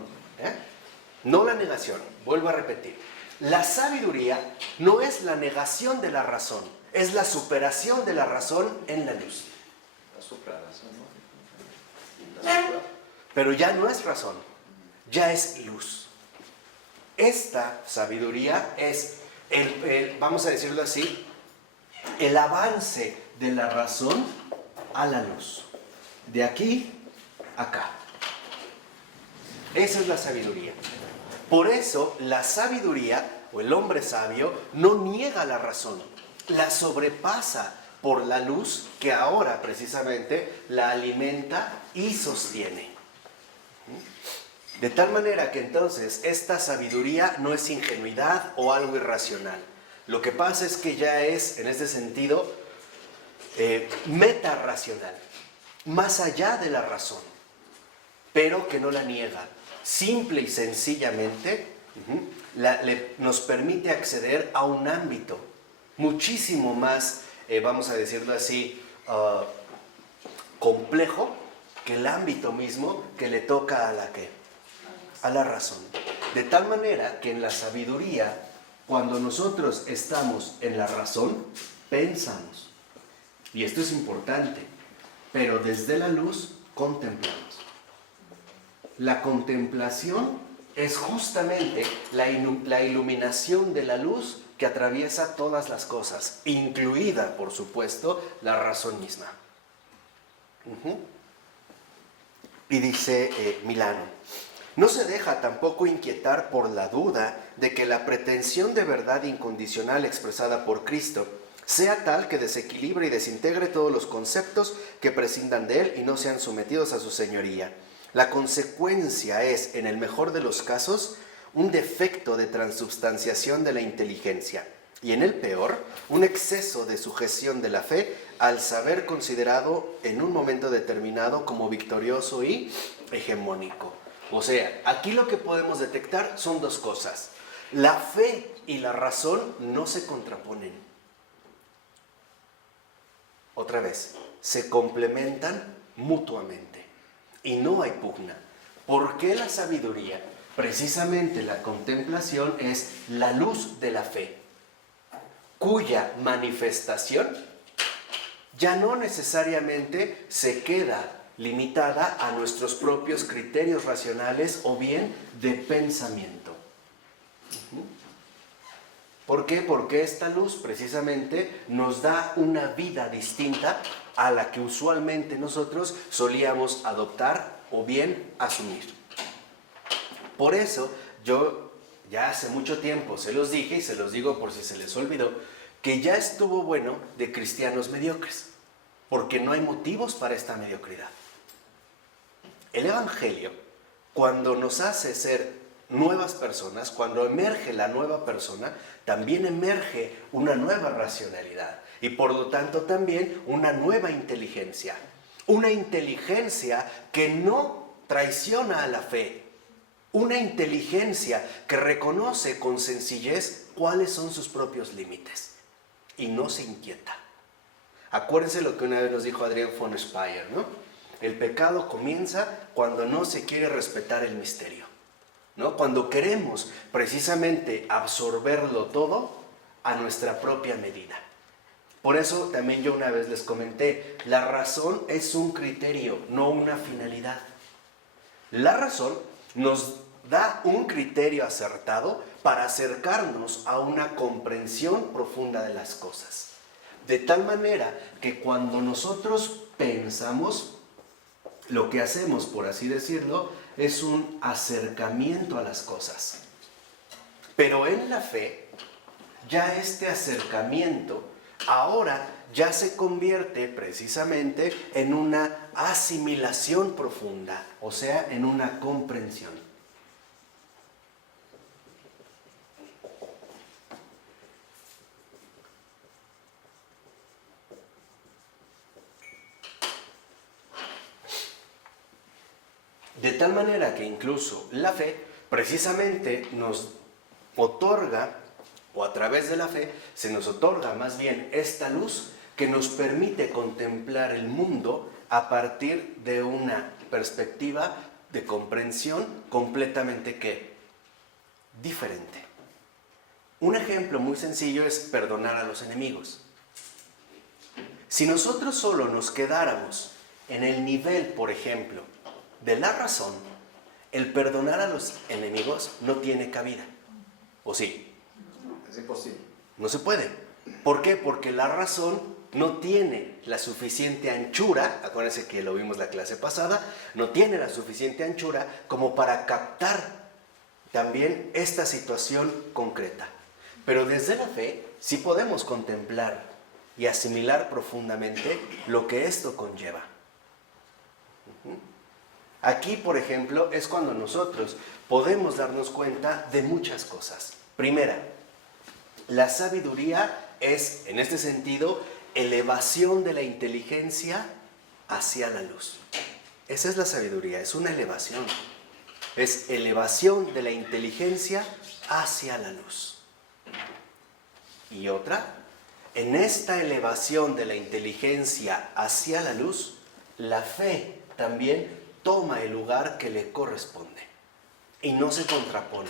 No la negación, vuelvo a repetir. La sabiduría no es la negación de la razón, es la superación de la razón en la luz. La suprarrazón, ¿no? Pero ya no es razón, ya es luz. Esta sabiduría es, vamos a decirlo así, el avance de la razón a la luz. De aquí a acá. Esa es la sabiduría. Por eso la sabiduría, o el hombre sabio, no niega la razón, la sobrepasa por la luz que ahora precisamente la alimenta y sostiene. De tal manera que entonces esta sabiduría no es ingenuidad o algo irracional. Lo que pasa es que ya es, en este sentido, metarracional, más allá de la razón, pero que no la niega. Simple y sencillamente nos permite acceder a un ámbito muchísimo más, vamos a decirlo así, complejo que el ámbito mismo que le toca a la ¿qué? A la razón. De tal manera que en la sabiduría, cuando nosotros estamos en la razón, pensamos. Y esto es importante, pero desde la luz contemplamos. La contemplación es justamente la iluminación de la luz que atraviesa todas las cosas, incluida, por supuesto, la razón misma. Y dice Milano, no se deja tampoco inquietar por la duda de que la pretensión de verdad incondicional expresada por Cristo sea tal que desequilibre y desintegre todos los conceptos que prescindan de él y no sean sometidos a su señoría. La consecuencia es, en el mejor de los casos, un defecto de transubstanciación de la inteligencia y en el peor, un exceso de sujeción de la fe al saber considerado en un momento determinado como victorioso y hegemónico. O sea, aquí lo que podemos detectar son dos cosas. La fe y la razón no se contraponen. Otra vez, se complementan mutuamente y no hay pugna. ¿Por qué la sabiduría? Precisamente la contemplación es la luz de la fe, cuya manifestación ya no necesariamente se queda limitada a nuestros propios criterios racionales o bien de pensamiento. ¿Por qué? Porque esta luz precisamente nos da una vida distinta a la que usualmente nosotros solíamos adoptar o bien asumir. Por eso yo ya hace mucho tiempo se los dije y se los digo por si se les olvidó, que ya estuvo bueno de cristianos mediocres, porque no hay motivos para esta mediocridad. El Evangelio, cuando nos hace ser nuevas personas, cuando emerge la nueva persona, también emerge una nueva racionalidad y por lo tanto también una nueva inteligencia. Una inteligencia que no traiciona a la fe, una inteligencia que reconoce con sencillez cuáles son sus propios límites y no se inquieta. Acuérdense lo que una vez nos dijo Adrián von Speyer, ¿no? El pecado comienza cuando no se quiere respetar el misterio, ¿no? Cuando queremos precisamente absorberlo todo a nuestra propia medida. Por eso también yo una vez les comenté, la razón es un criterio, no una finalidad. La razón nos da un criterio acertado para acercarnos a una comprensión profunda de las cosas. De tal manera que cuando nosotros pensamos, lo que hacemos, por así decirlo, es un acercamiento a las cosas. Pero en la fe, ya este acercamiento ahora ya se convierte precisamente en una asimilación profunda, o sea, en una comprensión. De tal manera que incluso la fe precisamente nos otorga, o a través de la fe, se nos otorga más bien esta luz que nos permite contemplar el mundo a partir de una perspectiva de comprensión completamente ¿qué? Diferente. Un ejemplo muy sencillo es perdonar a los enemigos. Si nosotros solo nos quedáramos en el nivel, por ejemplo, de la razón, el perdonar a los enemigos no tiene cabida. ¿O sí? Es imposible. No se puede. ¿Por qué? Porque la razón no tiene la suficiente anchura, acuérdense que lo vimos la clase pasada, no tiene la suficiente anchura como para captar también esta situación concreta. Pero desde la fe sí podemos contemplar y asimilar profundamente lo que esto conlleva. Aquí, por ejemplo, es cuando nosotros podemos darnos cuenta de muchas cosas. Primera, la sabiduría es, en este sentido, elevación de la inteligencia hacia la luz. Esa es la sabiduría, es una elevación. Es elevación de la inteligencia hacia la luz. Y otra, En esta elevación de la inteligencia hacia la luz, la fe también toma el lugar que le corresponde y no se contrapone.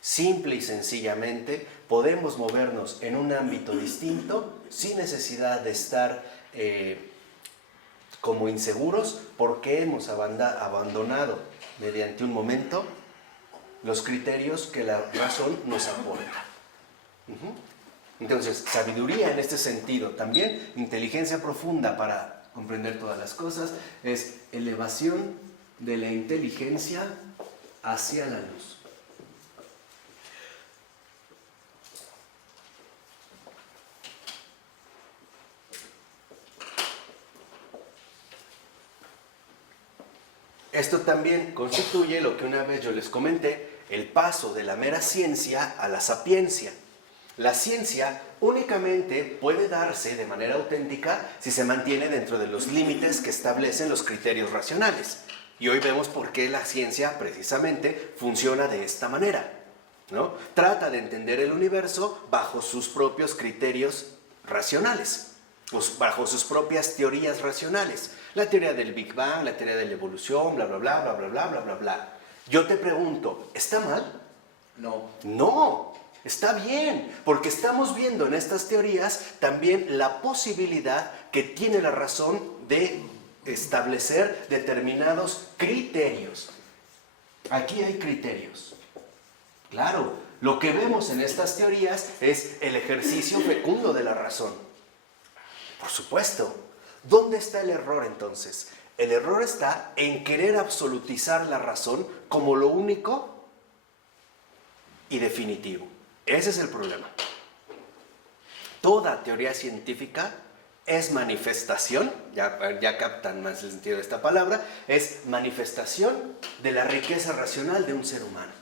Simple y sencillamente podemos movernos en un ámbito distinto sin necesidad de estar como inseguros porque hemos abandonado mediante un momento los criterios que la razón nos aporta. Entonces, sabiduría en este sentido, también inteligencia profunda para comprender todas las cosas, es elevación de la inteligencia hacia la luz. Esto también constituye lo que una vez yo les comenté, el paso de la mera ciencia a la sapiencia. La ciencia únicamente puede darse de manera auténtica si se mantiene dentro de los límites que establecen los criterios racionales. Y hoy vemos por qué la ciencia precisamente funciona de esta manera, ¿no? Trata de entender el universo bajo sus propios criterios racionales, bajo sus propias teorías racionales. La teoría del Big Bang, la teoría de la evolución, bla, bla, bla, bla, bla, bla, bla, bla, bla. Yo te pregunto, ¿está mal? No. No, está bien, porque estamos viendo en estas teorías también la posibilidad que tiene la razón de establecer determinados criterios. Aquí hay criterios. Claro, lo que vemos en estas teorías es el ejercicio fecundo de la razón. Por supuesto. ¿Dónde está el error entonces? El error está en querer absolutizar la razón como lo único y definitivo. Ese es el problema. Toda teoría científica es manifestación, ya captan más el sentido de esta palabra, es manifestación de la riqueza racional de un ser humano.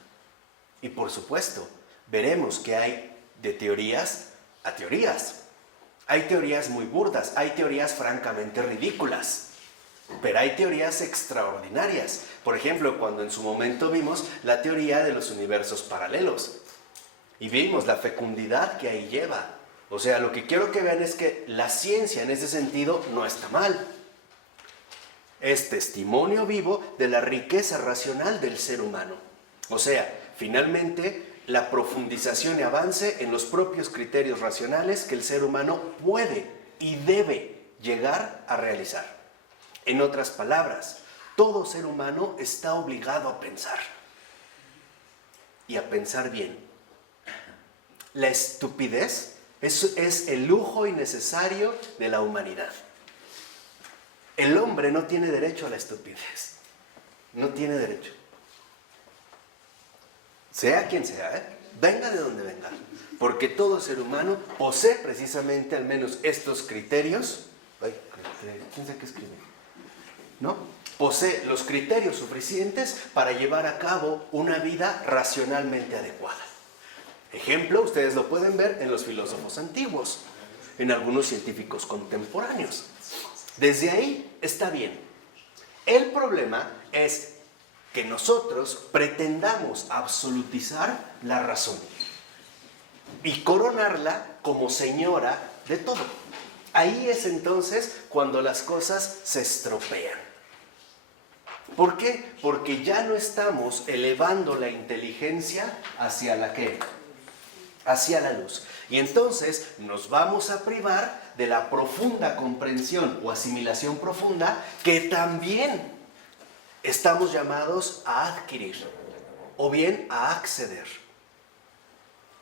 Y por supuesto, veremos que hay de teorías a teorías. Hay teorías muy burdas, hay teorías francamente ridículas, pero hay teorías extraordinarias. Por ejemplo, cuando en su momento vimos la teoría de los universos paralelos y vimos la fecundidad que ahí lleva. O sea, lo que quiero que vean es que la ciencia en ese sentido no está mal. Es testimonio vivo de la riqueza racional del ser humano. O sea, finalmente, la profundización y avance en los propios criterios racionales que el ser humano puede y debe llegar a realizar. En otras palabras, todo ser humano está obligado a pensar. Y a pensar bien. La estupidez es el lujo innecesario de la humanidad. El hombre no tiene derecho a la estupidez. No tiene derecho. Sea quien sea, venga de donde venga, porque todo ser humano posee precisamente al menos estos criterios. ¿Quién sabe qué escribe? ¿No? Posee los criterios suficientes para llevar a cabo una vida racionalmente adecuada. Ejemplo, ustedes lo pueden ver en los filósofos antiguos, en algunos científicos contemporáneos. Desde ahí está bien. El problema es que nosotros pretendamos absolutizar la razón y coronarla como señora de todo. Ahí es entonces cuando las cosas se estropean. ¿Por qué? Porque ya no estamos elevando la inteligencia hacia la ¿qué? Hacia la luz. Y entonces nos vamos a privar de la profunda comprensión o asimilación profunda que también estamos llamados a adquirir o bien a acceder.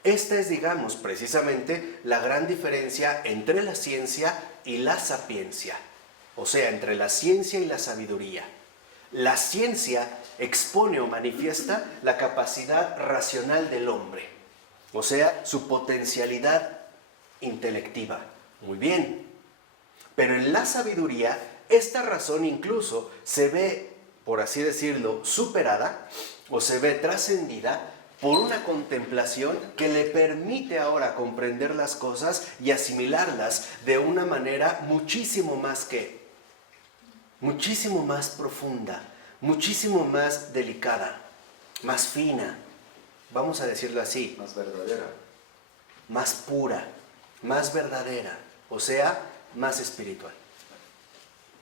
Esta es, digamos, precisamente la gran diferencia entre la ciencia y la sapiencia, o sea, entre la ciencia y la sabiduría. La ciencia expone o manifiesta la capacidad racional del hombre, o sea, su potencialidad intelectiva. Muy bien. Pero en la sabiduría, esta razón incluso se ve, por así decirlo, superada o se ve trascendida por una contemplación que le permite ahora comprender las cosas y asimilarlas de una manera muchísimo más profunda, muchísimo más delicada, más fina, vamos a decirlo así, Más verdadera. más pura. más verdadera, o sea, más espiritual.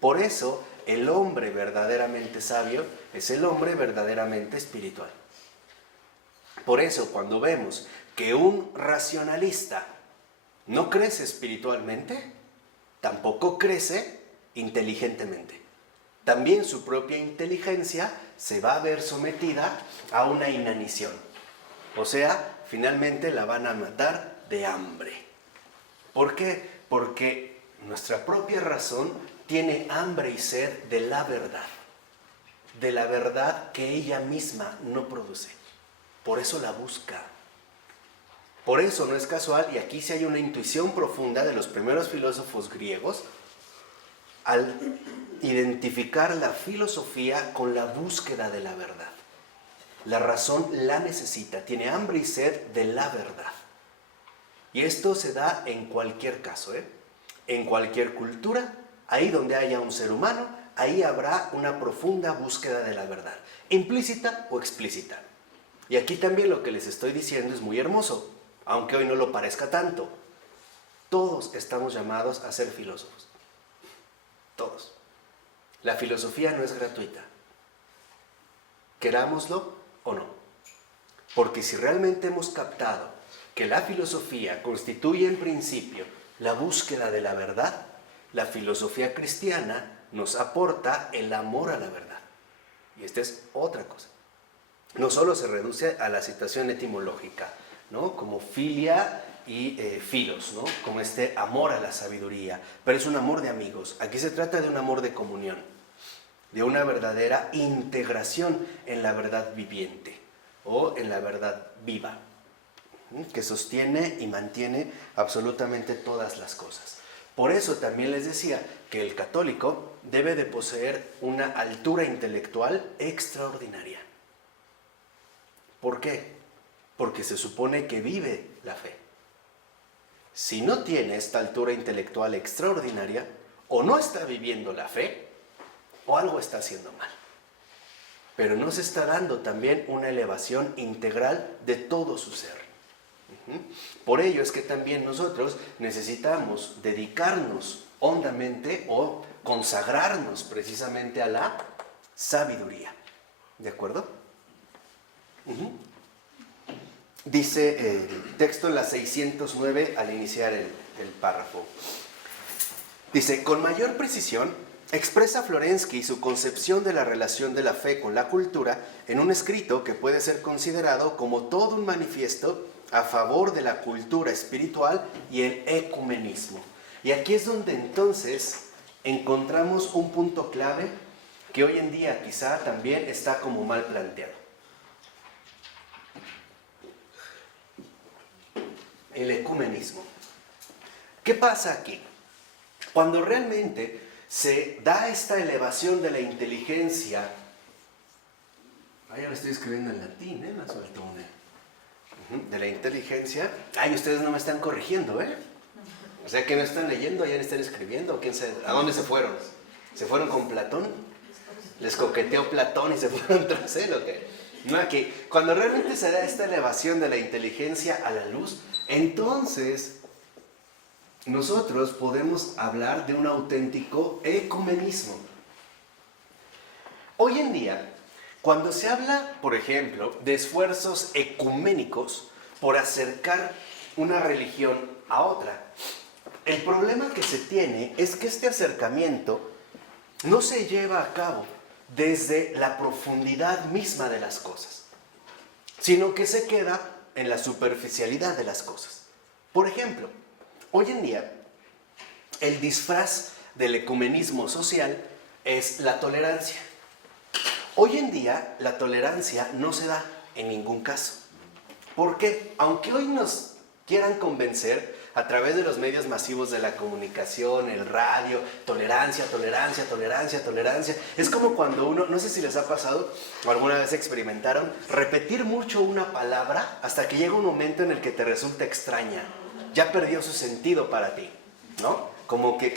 Por eso, el hombre verdaderamente sabio es el hombre verdaderamente espiritual. Por eso, cuando vemos que un racionalista no crece espiritualmente, tampoco crece inteligentemente. También su propia inteligencia se va a ver sometida a una inanición. O sea, finalmente la van a matar de hambre. ¿Por qué? Porque nuestra propia razón tiene hambre y sed de la verdad que ella misma no produce. Por eso la busca. Por eso no es casual, y aquí sí hay una intuición profunda de los primeros filósofos griegos, al identificar la filosofía con la búsqueda de la verdad. La razón la necesita, tiene hambre y sed de la verdad. Y esto se da en cualquier caso, en cualquier cultura, ahí donde haya un ser humano, ahí habrá una profunda búsqueda de la verdad, implícita o explícita. Y aquí también lo que les estoy diciendo es muy hermoso, aunque hoy no lo parezca tanto. Todos estamos llamados a ser filósofos. Todos. La filosofía no es gratuita. Querámoslo o no. Porque si realmente hemos captado que la filosofía constituye en principio la búsqueda de la verdad, la filosofía cristiana nos aporta el amor a la verdad. Y esta es otra cosa. No solo se reduce a la situación etimológica, ¿no? Como filia y filos, ¿no? Como este amor a la sabiduría, pero es un amor de amigos. Aquí se trata de un amor de comunión, de una verdadera integración en la verdad viviente o en la verdad viva, que sostiene y mantiene absolutamente todas las cosas. Por eso también les decía que el católico debe de poseer una altura intelectual extraordinaria. ¿Por qué? Porque se supone que vive la fe. Si no tiene esta altura intelectual extraordinaria, o no está viviendo la fe, o algo está haciendo mal. Pero no se está dando también una elevación integral de todo su ser. Por ello es que también nosotros necesitamos dedicarnos hondamente o consagrarnos precisamente a la sabiduría. ¿De acuerdo? Dice el texto en la 609 al iniciar el párrafo. Dice, con mayor precisión, expresa Florensky su concepción de la relación de la fe con la cultura en un escrito que puede ser considerado como todo un manifiesto a favor de la cultura espiritual y el ecumenismo. Y aquí es donde entonces encontramos un punto clave que hoy en día quizá también está como mal planteado. El ecumenismo. ¿Qué pasa aquí? Cuando realmente se da esta elevación de la inteligencia, ya lo estoy escribiendo en latín, la suelto de la inteligencia, ustedes no me están corrigiendo, o sea que no están leyendo, ya no están escribiendo, ¿quién sabe? ¿A dónde se fueron? ¿Se fueron con Platón? ¿Les coqueteó Platón y se fueron tras él o qué? No, aquí, cuando realmente se da esta elevación de la inteligencia a la luz, entonces nosotros podemos hablar de un auténtico ecumenismo. Hoy en día, cuando se habla, por ejemplo, de esfuerzos ecuménicos por acercar una religión a otra, el problema que se tiene es que este acercamiento no se lleva a cabo desde la profundidad misma de las cosas, sino que se queda en la superficialidad de las cosas. Por ejemplo, hoy en día, el disfraz del ecumenismo social es la tolerancia. Hoy en día, la tolerancia no se da en ningún caso. ¿Por qué? Aunque hoy nos quieran convencer a través de los medios masivos de la comunicación, el radio, tolerancia, tolerancia, tolerancia, tolerancia. Es como cuando uno, no sé si les ha pasado o alguna vez experimentaron, repetir mucho una palabra hasta que llega un momento en el que te resulta extraña. Ya perdió su sentido para ti, ¿no? Como que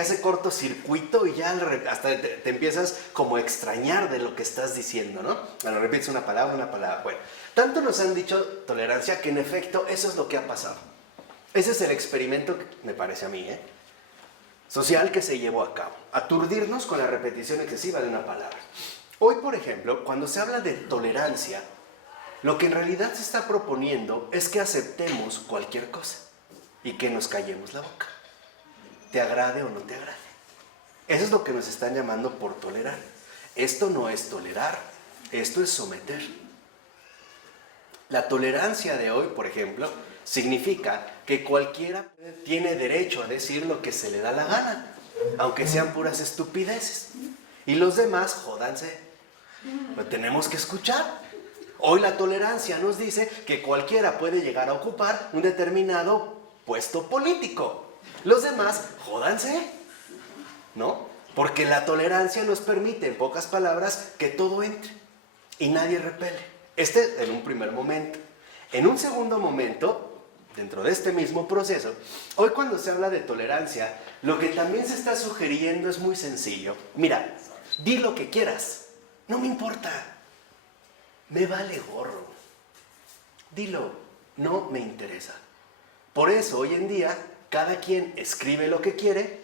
hace cortocircuito y ya hasta te empiezas como a extrañar de lo que estás diciendo, ¿no? Bueno, repites una palabra. Bueno, tanto nos han dicho tolerancia que en efecto eso es lo que ha pasado. Ese es el experimento, que me parece a mí, social que se llevó a cabo. Aturdirnos con la repetición excesiva de una palabra. Hoy, por ejemplo, cuando se habla de tolerancia, lo que en realidad se está proponiendo es que aceptemos cualquier cosa y que nos callemos la boca, te agrade o no te agrade. Eso es lo que nos están llamando por tolerar. Esto no es tolerar, esto es someter. La tolerancia de hoy, por ejemplo, significa que cualquiera tiene derecho a decir lo que se le da la gana, aunque sean puras estupideces. Y los demás, jódanse, lo tenemos que escuchar. Hoy la tolerancia nos dice que cualquiera puede llegar a ocupar un determinado puesto político. Los demás, jódanse, ¿no? Porque la tolerancia nos permite, en pocas palabras, que todo entre y nadie repele. Este en un primer momento. En un segundo momento, dentro de este mismo proceso, hoy cuando se habla de tolerancia, lo que también se está sugiriendo es muy sencillo. Mira, di lo que quieras, no me importa, me vale gorro. Dilo, no me interesa. Por eso hoy en día, cada quien escribe lo que quiere,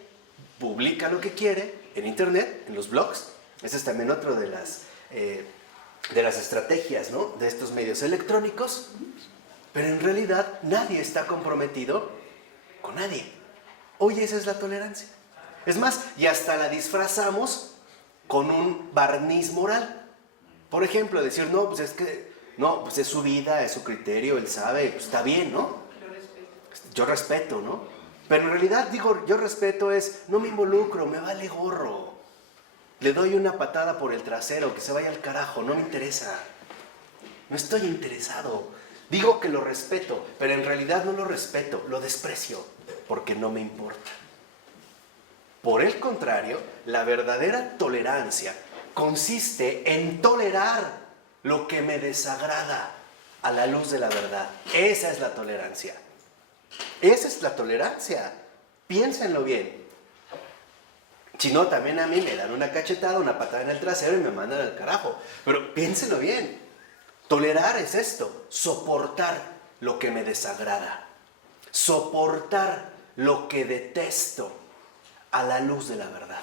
publica lo que quiere en internet, en los blogs. Esa es también otra de las estrategias, ¿no?, de estos medios electrónicos. Pero en realidad nadie está comprometido con nadie. Hoy esa es la tolerancia. Es más, y hasta la disfrazamos con un barniz moral. Por ejemplo, decir, no, pues es que, no, pues es su vida, es su criterio, él sabe, pues está bien, ¿no? Yo respeto, ¿no? Pero en realidad digo, yo respeto es, no me involucro, me vale gorro. Le doy una patada por el trasero, que se vaya al carajo, no me interesa. No estoy interesado. Digo que lo respeto, pero en realidad no lo respeto, lo desprecio, porque no me importa. Por el contrario, la verdadera tolerancia consiste en tolerar lo que me desagrada a la luz de la verdad. Esa es la tolerancia. Esa es la tolerancia. Piénsenlo bien. Si no, también a mí me dan una cachetada, una patada en el trasero y me mandan al carajo. Pero piénsenlo bien. Tolerar es esto, soportar lo que me desagrada, soportar lo que detesto a la luz de la verdad.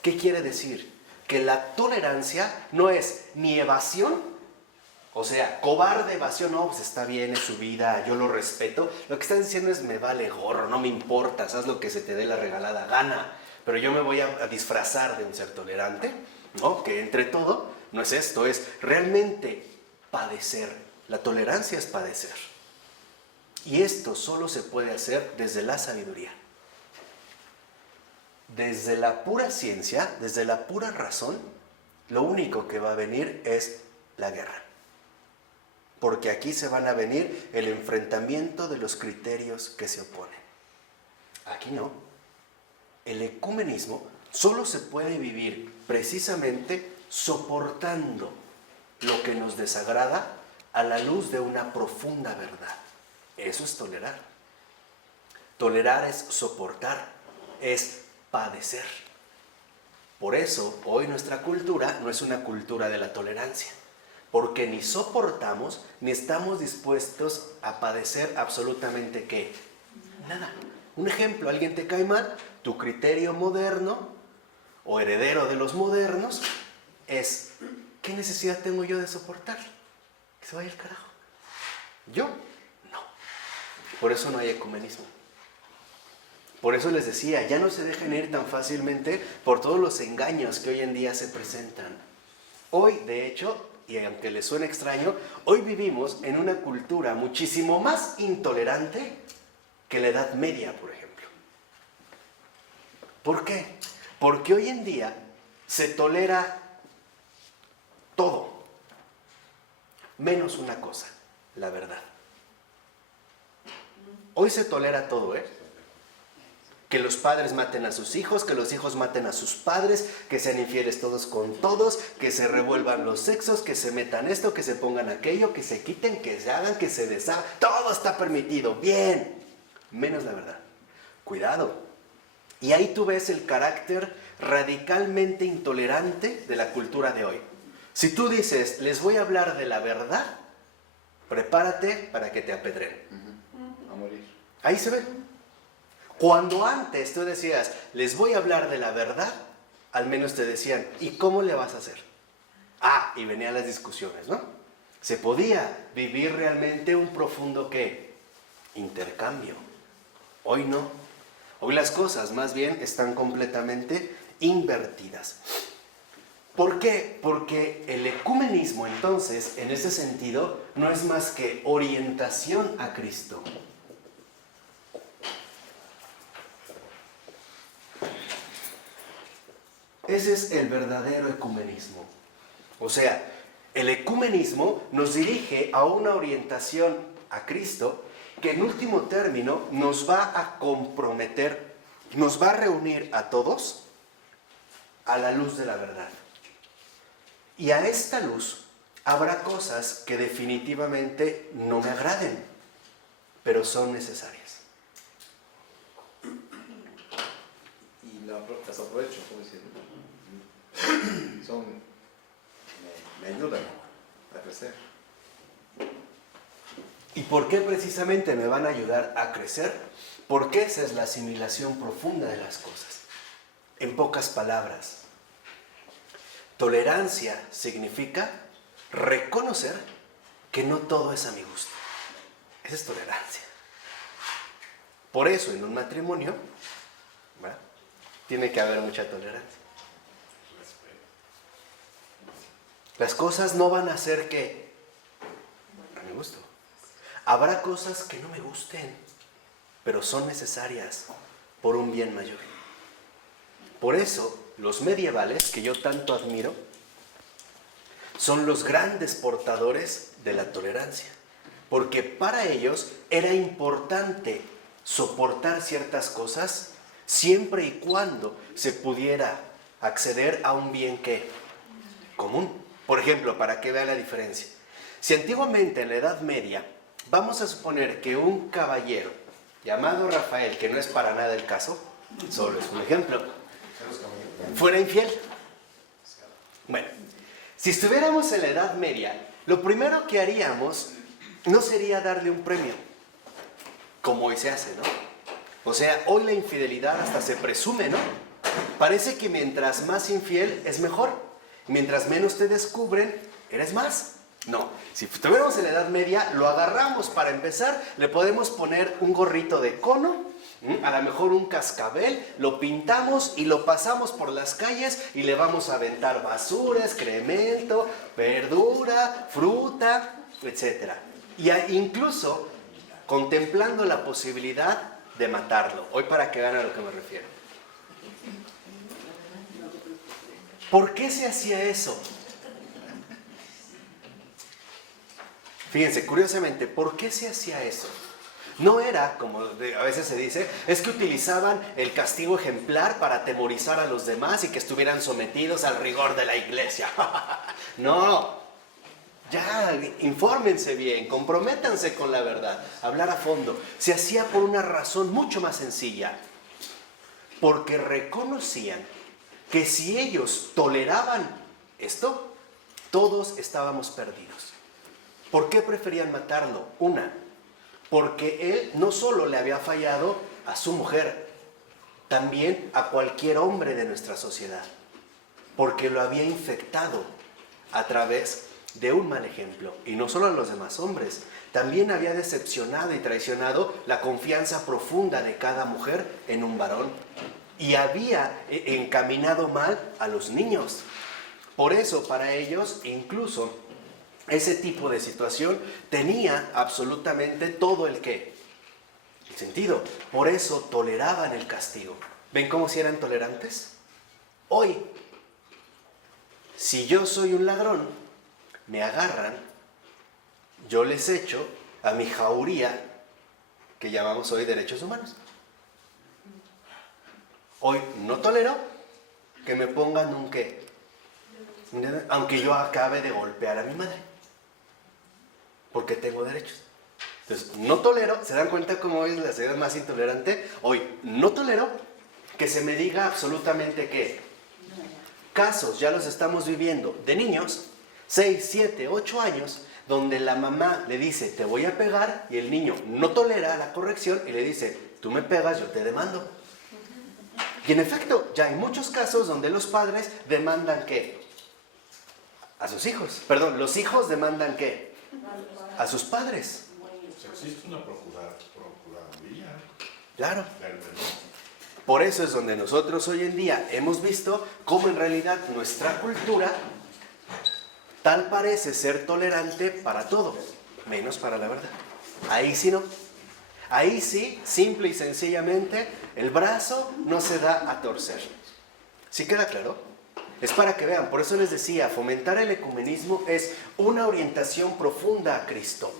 ¿Qué quiere decir? Que la tolerancia no es ni evasión, o sea, cobarde evasión, no, pues está bien, es su vida, yo lo respeto. Lo que estás diciendo es, me vale gorro, no me importa, haz lo que se te dé la regalada gana, pero yo me voy a disfrazar de un ser tolerante, ¿no? Que entre todo, no es esto, es realmente padecer. La tolerancia es padecer. Y esto solo se puede hacer desde la sabiduría. Desde la pura ciencia, desde la pura razón, lo único que va a venir es la guerra. Porque aquí se van a venir el enfrentamiento de los criterios que se oponen. Aquí no. El ecumenismo solo se puede vivir precisamente soportando lo que nos desagrada a la luz de una profunda verdad. Eso es tolerar. Tolerar es soportar, es padecer. Por eso, hoy nuestra cultura no es una cultura de la tolerancia, porque ni soportamos ni estamos dispuestos a padecer absolutamente ¿qué? Nada. Un ejemplo, alguien te cae mal, tu criterio moderno o heredero de los modernos es, ¿qué necesidad tengo yo de soportar? Que se vaya al carajo. Yo, no. Por eso no hay ecumenismo. Por eso les decía, ya no se dejen ir tan fácilmente por todos los engaños que hoy en día se presentan. Hoy, de hecho, y aunque les suene extraño, hoy vivimos en una cultura muchísimo más intolerante que la Edad Media, por ejemplo. ¿Por qué? Porque hoy en día se tolera todo, menos una cosa, la verdad. Hoy se tolera todo, que los padres maten a sus hijos, que los hijos maten a sus padres, que sean infieles todos con todos, que se revuelvan los sexos, que se metan esto, que se pongan aquello, que se quiten, que se hagan, que se deshagan. Todo está permitido, bien, menos la verdad. Cuidado. Y ahí tú ves el carácter radicalmente intolerante de la cultura de hoy. Si tú dices, les voy a hablar de la verdad, prepárate para que te apedreen. A morir. Ahí se ve. Cuando antes tú decías, les voy a hablar de la verdad, al menos te decían, ¿y cómo le vas a hacer? Ah, y venían las discusiones, ¿no? Se podía vivir realmente un profundo, ¿qué? Intercambio. Hoy no. Hoy las cosas más bien están completamente invertidas. ¿Por qué? Porque el ecumenismo entonces, en ese sentido, no es más que orientación a Cristo. Ese es el verdadero ecumenismo. O sea, el ecumenismo nos dirige a una orientación a Cristo que en último término nos va a comprometer, nos va a reunir a todos a la luz de la verdad. Y a esta luz habrá cosas que definitivamente no me agraden, pero son necesarias. Y las aprovecho, ¿cómo decirlo? Me ayudan a crecer. ¿Y por qué precisamente me van a ayudar a crecer? Porque esa es la asimilación profunda de las cosas. En pocas palabras, tolerancia significa reconocer que no todo es a mi gusto. Esa es tolerancia. Por eso en un matrimonio, ¿verdad?, tiene que haber mucha tolerancia. Las cosas no van a ser que a mi gusto. Habrá cosas que no me gusten, pero son necesarias por un bien mayor. Por eso, los medievales, que yo tanto admiro, son los grandes portadores de la tolerancia. Porque para ellos era importante soportar ciertas cosas siempre y cuando se pudiera acceder a un bien que común. Por ejemplo, para que vea la diferencia. Si antiguamente en la Edad Media, vamos a suponer que un caballero llamado Rafael, que no es para nada el caso, solo es un ejemplo, fuera infiel. Bueno, si estuviéramos en la Edad Media, lo primero que haríamos no sería darle un premio, como hoy se hace, ¿no? O sea, hoy la infidelidad hasta se presume, ¿no? Parece que mientras más infiel es mejor. Mientras menos te descubren, eres más. No, si estuviéramos en la Edad Media, lo agarramos para empezar, le podemos poner un gorrito de cono, a lo mejor un cascabel, lo pintamos y lo pasamos por las calles y le vamos a aventar basura, excremento, verdura, fruta, etc. Y incluso contemplando la posibilidad de matarlo. Hoy para que vean a lo que me refiero. ¿Por qué se hacía eso? Fíjense, curiosamente, ¿por qué se hacía eso? No era, como a veces se dice, es que utilizaban el castigo ejemplar para atemorizar a los demás y que estuvieran sometidos al rigor de la iglesia. No, ya, infórmense bien, comprométanse con la verdad, hablar a fondo. Se hacía por una razón mucho más sencilla, porque reconocían que si ellos toleraban esto, todos estábamos perdidos. ¿Por qué preferían matarlo? Una, porque él no solo le había fallado a su mujer, también a cualquier hombre de nuestra sociedad, porque lo había infectado a través de un mal ejemplo. Y no solo a los demás hombres, también había decepcionado y traicionado la confianza profunda de cada mujer en un varón. Y había encaminado mal a los niños. Por eso, para ellos, incluso ese tipo de situación tenía absolutamente todo el sentido. Por eso toleraban el castigo. ¿Ven cómo si eran tolerantes? Hoy, si yo soy un ladrón, me agarran, yo les echo a mi jauría, que llamamos hoy derechos humanos. Hoy no tolero que me pongan un qué, aunque yo acabe de golpear a mi madre, porque tengo derechos. Entonces, no tolero, ¿se dan cuenta cómo hoy la sociedad es más intolerante? Hoy no tolero que se me diga absolutamente qué. Casos, ya los estamos viviendo, de niños, 6, 7, 8 años, donde la mamá le dice, te voy a pegar, y el niño no tolera la corrección y le dice, tú me pegas, yo te demando. Y en efecto, ya hay muchos casos donde los padres demandan ¿qué? A sus hijos. Perdón, los hijos demandan ¿qué? A sus padres. Existe una procuraduría Claro. del menor. Por eso es donde nosotros hoy en día hemos visto cómo en realidad nuestra cultura tal parece ser tolerante para todo, menos para la verdad. Ahí sí no. Ahí sí, simple y sencillamente, el brazo no se da a torcer. ¿Sí queda claro? Es para que vean, por eso les decía, fomentar el ecumenismo es una orientación profunda a Cristo.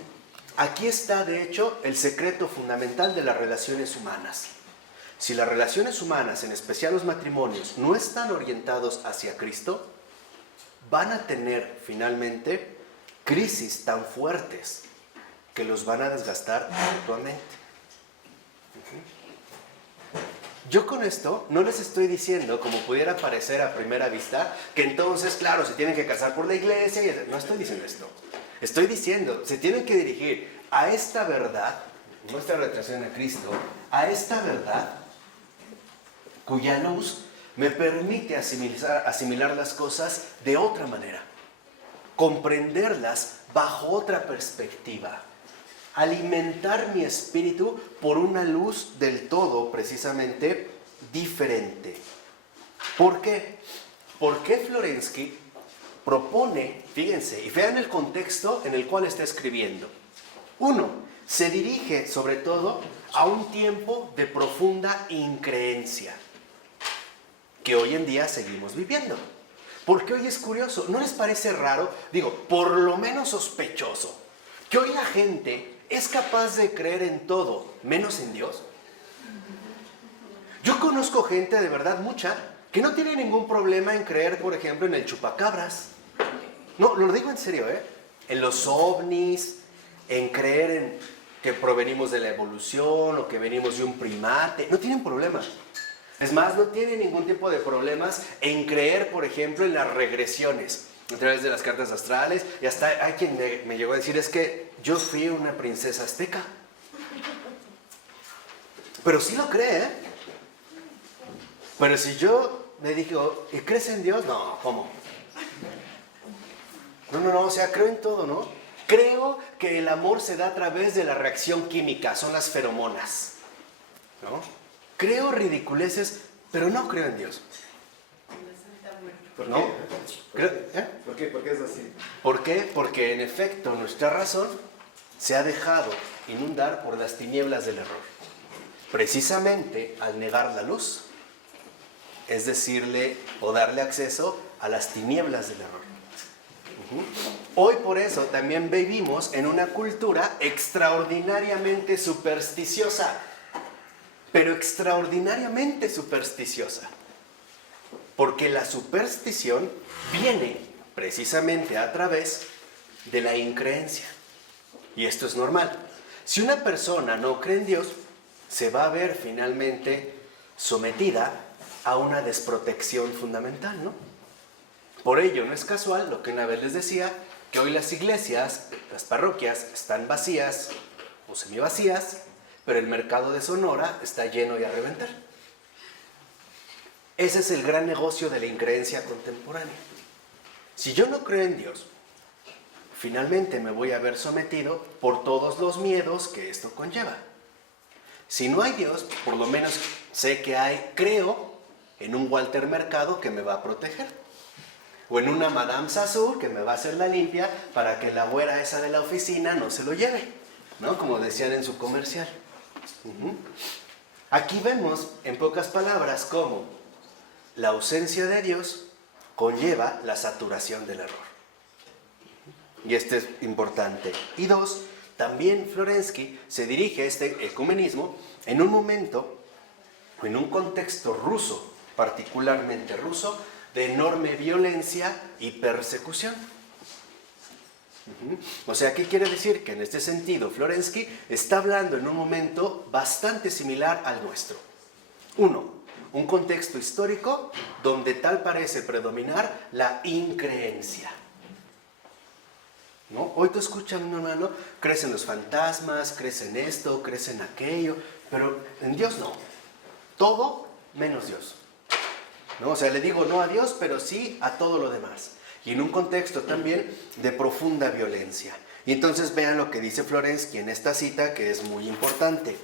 Aquí está, de hecho, el secreto fundamental de las relaciones humanas. Si las relaciones humanas, en especial los matrimonios, no están orientados hacia Cristo, van a tener finalmente crisis tan fuertes que los van a desgastar mutuamente. Yo con esto no les estoy diciendo, como pudiera parecer a primera vista, que entonces, claro, se tienen que casar por la iglesia. No estoy diciendo esto. Estoy diciendo, se tienen que dirigir a esta verdad, nuestra retracción a Cristo, a esta verdad cuya luz me permite asimilar las cosas de otra manera, comprenderlas bajo otra perspectiva, alimentar mi espíritu por una luz del todo precisamente diferente. ¿Por qué? Porque Florensky propone, fíjense, y vean el contexto en el cual está escribiendo. Uno, se dirige sobre todo a un tiempo de profunda increencia que hoy en día seguimos viviendo. Porque hoy es curioso, ¿no les parece raro? Digo, por lo menos sospechoso, que hoy la gente es capaz de creer en todo, menos en Dios. Yo conozco gente, de verdad mucha, que no tiene ningún problema en creer, por ejemplo, en el chupacabras. No, lo digo en serio, ¿eh? En los ovnis, en creer en que provenimos de la evolución o que venimos de un primate. No tienen problema. Es más, no tienen ningún tipo de problemas en creer, por ejemplo, en las regresiones a través de las cartas astrales. Y hasta hay quien me llegó a decir, es que yo fui una princesa azteca. Pero sí lo cree, ¿eh? Pero si yo le digo, ¿y crees en Dios? No, ¿cómo? No, o sea, creo en todo, ¿no? Creo que el amor se da a través de la reacción química, son las feromonas, ¿no? Creo ridiculeces, pero no creo en Dios. ¿Por qué? ¿No? ¿Por qué? ¿Por qué es así? ¿Por qué? Porque en efecto nuestra razón se ha dejado inundar por las tinieblas del error. Precisamente al negar la luz, es decirle o darle acceso a las tinieblas del error. Hoy por eso también vivimos en una cultura extraordinariamente supersticiosa, pero extraordinariamente supersticiosa, porque la superstición viene precisamente a través de la increencia, y esto es normal. Si una persona no cree en Dios, se va a ver finalmente sometida a una desprotección fundamental, ¿no? Por ello, no es casual lo que una vez les decía, que hoy las iglesias, las parroquias están vacías o semivacías, pero el mercado de Sonora está lleno y a reventar. Ese es el gran negocio de la increencia contemporánea. Si yo no creo en Dios, finalmente me voy a ver sometido por todos los miedos que esto conlleva. Si no hay Dios, por lo menos sé que creo en un Walter Mercado que me va a proteger. O en una Madame Sassou que me va a hacer la limpia para que la güera esa de la oficina no se lo lleve, ¿no? Como decían en su comercial. Aquí vemos, en pocas palabras, cómo la ausencia de Dios conlleva la saturación del error. Y esto es importante. Y dos, también Florensky se dirige a este ecumenismo en un momento, en un contexto ruso, particularmente ruso, de enorme violencia y persecución. O sea, ¿qué quiere decir? Que en este sentido Florensky está hablando en un momento bastante similar al nuestro. Uno, un contexto histórico donde tal parece predominar la increencia. ¿no? Hoy tú escuchas a un hermano, crees en los fantasmas, crees en esto, crees en aquello, pero en Dios no. Todo menos Dios, ¿no? O sea, le digo no a Dios, pero sí a todo lo demás. Y en un contexto también de profunda violencia. Y entonces vean lo que dice Florensky en esta cita, que es muy importante.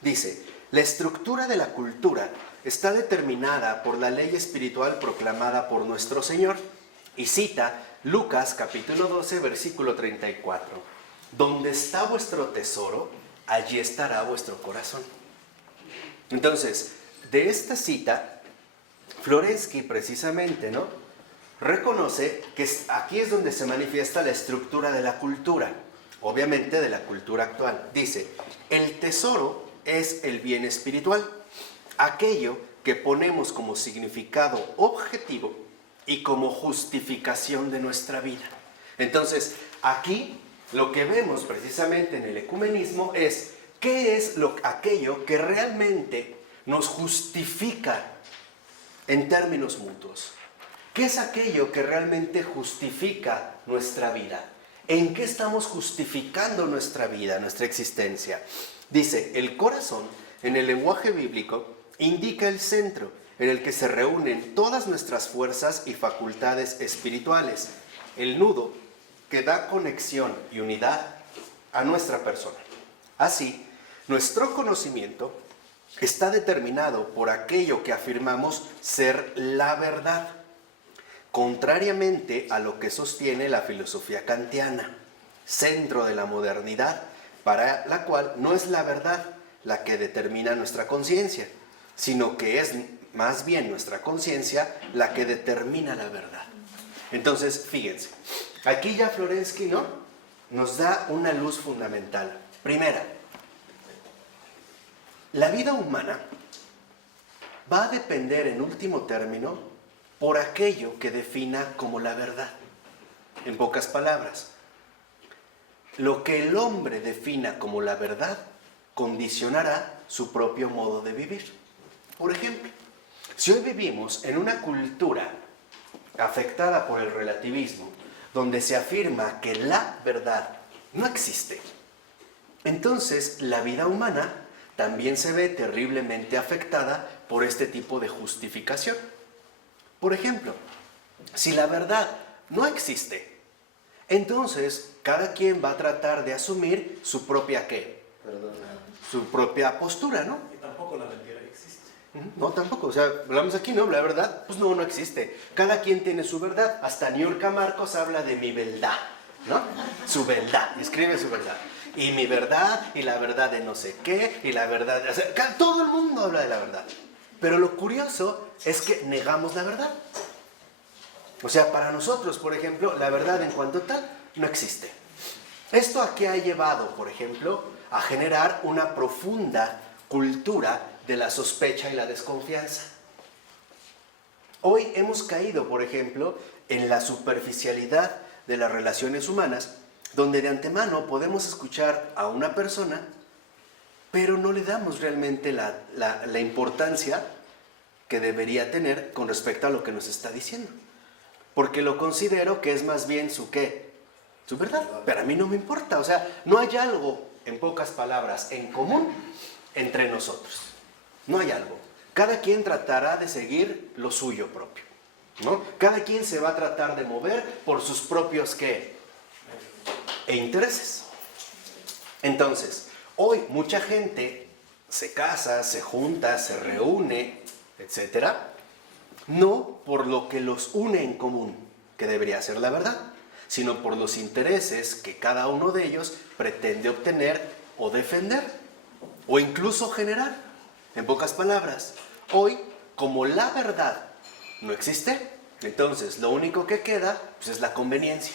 Dice, la estructura de la cultura está determinada por la ley espiritual proclamada por nuestro Señor. Y cita Lucas capítulo 12, versículo 34. Donde está vuestro tesoro, allí estará vuestro corazón. Entonces, de esta cita, Florensky precisamente, ¿no?, reconoce que aquí es donde se manifiesta la estructura de la cultura, obviamente de la cultura actual. Dice, el tesoro es el bien espiritual, aquello que ponemos como significado objetivo y como justificación de nuestra vida. Entonces, aquí lo que vemos precisamente en el ecumenismo es qué es aquello que realmente nos justifica en términos mutuos. ¿Qué es aquello que realmente justifica nuestra vida? ¿En qué estamos justificando nuestra vida, nuestra existencia? Dice, el corazón, en el lenguaje bíblico, indica el centro en el que se reúnen todas nuestras fuerzas y facultades espirituales, el nudo que da conexión y unidad a nuestra persona. Así, nuestro conocimiento está determinado por aquello que afirmamos ser la verdad, contrariamente a lo que sostiene la filosofía kantiana, centro de la modernidad, para la cual no es la verdad la que determina nuestra conciencia, sino que es más bien nuestra conciencia la que determina la verdad. Entonces, fíjense, aquí ya Florensky, ¿no?, nos da una luz fundamental. Primera, la vida humana va a depender en último término por aquello que defina como la verdad. En pocas palabras, lo que el hombre defina como la verdad condicionará su propio modo de vivir. Por ejemplo, si hoy vivimos en una cultura afectada por el relativismo, donde se afirma que la verdad no existe, entonces la vida humana también se ve terriblemente afectada por este tipo de justificación. Por ejemplo, si la verdad no existe, entonces cada quien va a tratar de asumir su propia ¿qué? Su propia postura, ¿no? Y tampoco la mentira existe. No, tampoco. O sea, hablamos aquí, ¿no? La verdad, pues no existe. Cada quien tiene su verdad. Hasta Niurka Marcos habla de mi verdad, ¿no? Su verdad. Escribe su verdad. Y mi verdad, y la verdad de no sé qué, y la verdad... O sea, todo el mundo habla de la verdad. Pero lo curioso es que negamos la verdad. O sea, para nosotros, por ejemplo, la verdad en cuanto tal no existe. ¿Esto a qué ha llevado, por ejemplo? A generar una profunda cultura de la sospecha y la desconfianza. Hoy hemos caído, por ejemplo, en la superficialidad de las relaciones humanas, donde de antemano podemos escuchar a una persona, pero no le damos realmente la importancia que debería tener con respecto a lo que nos está diciendo. Porque lo considero que es más bien su ¿qué? Su verdad. Pero a mí no me importa. O sea, no hay algo, en pocas palabras, en común entre nosotros. No hay algo. Cada quien tratará de seguir lo suyo propio, ¿no? Cada quien se va a tratar de mover por sus propios ¿qué? E intereses. Entonces, hoy mucha gente se casa, se junta, se reúne, etcétera, no por lo que los une en común, que debería ser la verdad, sino por los intereses que cada uno de ellos pretende obtener o defender, o incluso generar. En pocas palabras, hoy, como la verdad no existe, entonces lo único que queda pues, es la conveniencia.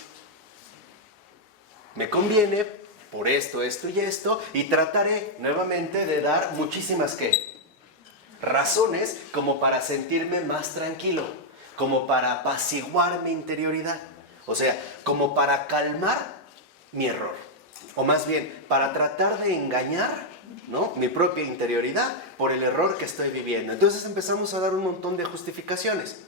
Me conviene por esto, esto y esto, y trataré nuevamente de dar muchísimas ¿qué? Razones como para sentirme más tranquilo, como para apaciguar mi interioridad, o sea, como para calmar mi error, o más bien, para tratar de engañar, ¿no?, mi propia interioridad por el error que estoy viviendo. Entonces empezamos a dar un montón de justificaciones.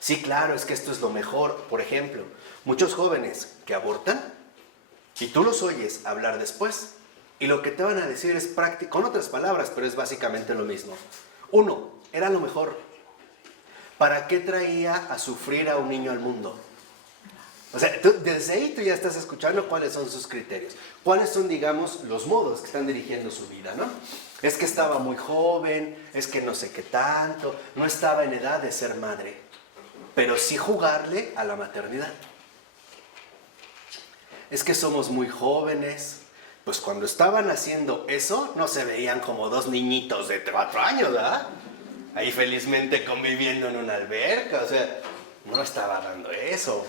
Sí, claro, es que esto es lo mejor. Por ejemplo, muchos jóvenes que abortan Y tú los oyes hablar después. Y lo que te van a decir es práctico, con otras palabras, pero es básicamente lo mismo. Uno, era lo mejor. ¿Para qué traía a sufrir a un niño al mundo? O sea, desde ahí tú ya estás escuchando cuáles son sus criterios. Cuáles son, digamos, los modos que están dirigiendo su vida, ¿no? Es que estaba muy joven, es que no sé qué tanto, no estaba en edad de ser madre. Pero sí jugarle a la maternidad. Es que somos muy jóvenes. Pues cuando estaban haciendo eso, no se veían como dos niñitos de 4 años, ¿verdad? Ahí felizmente conviviendo en una alberca, o sea, no estaba dando eso.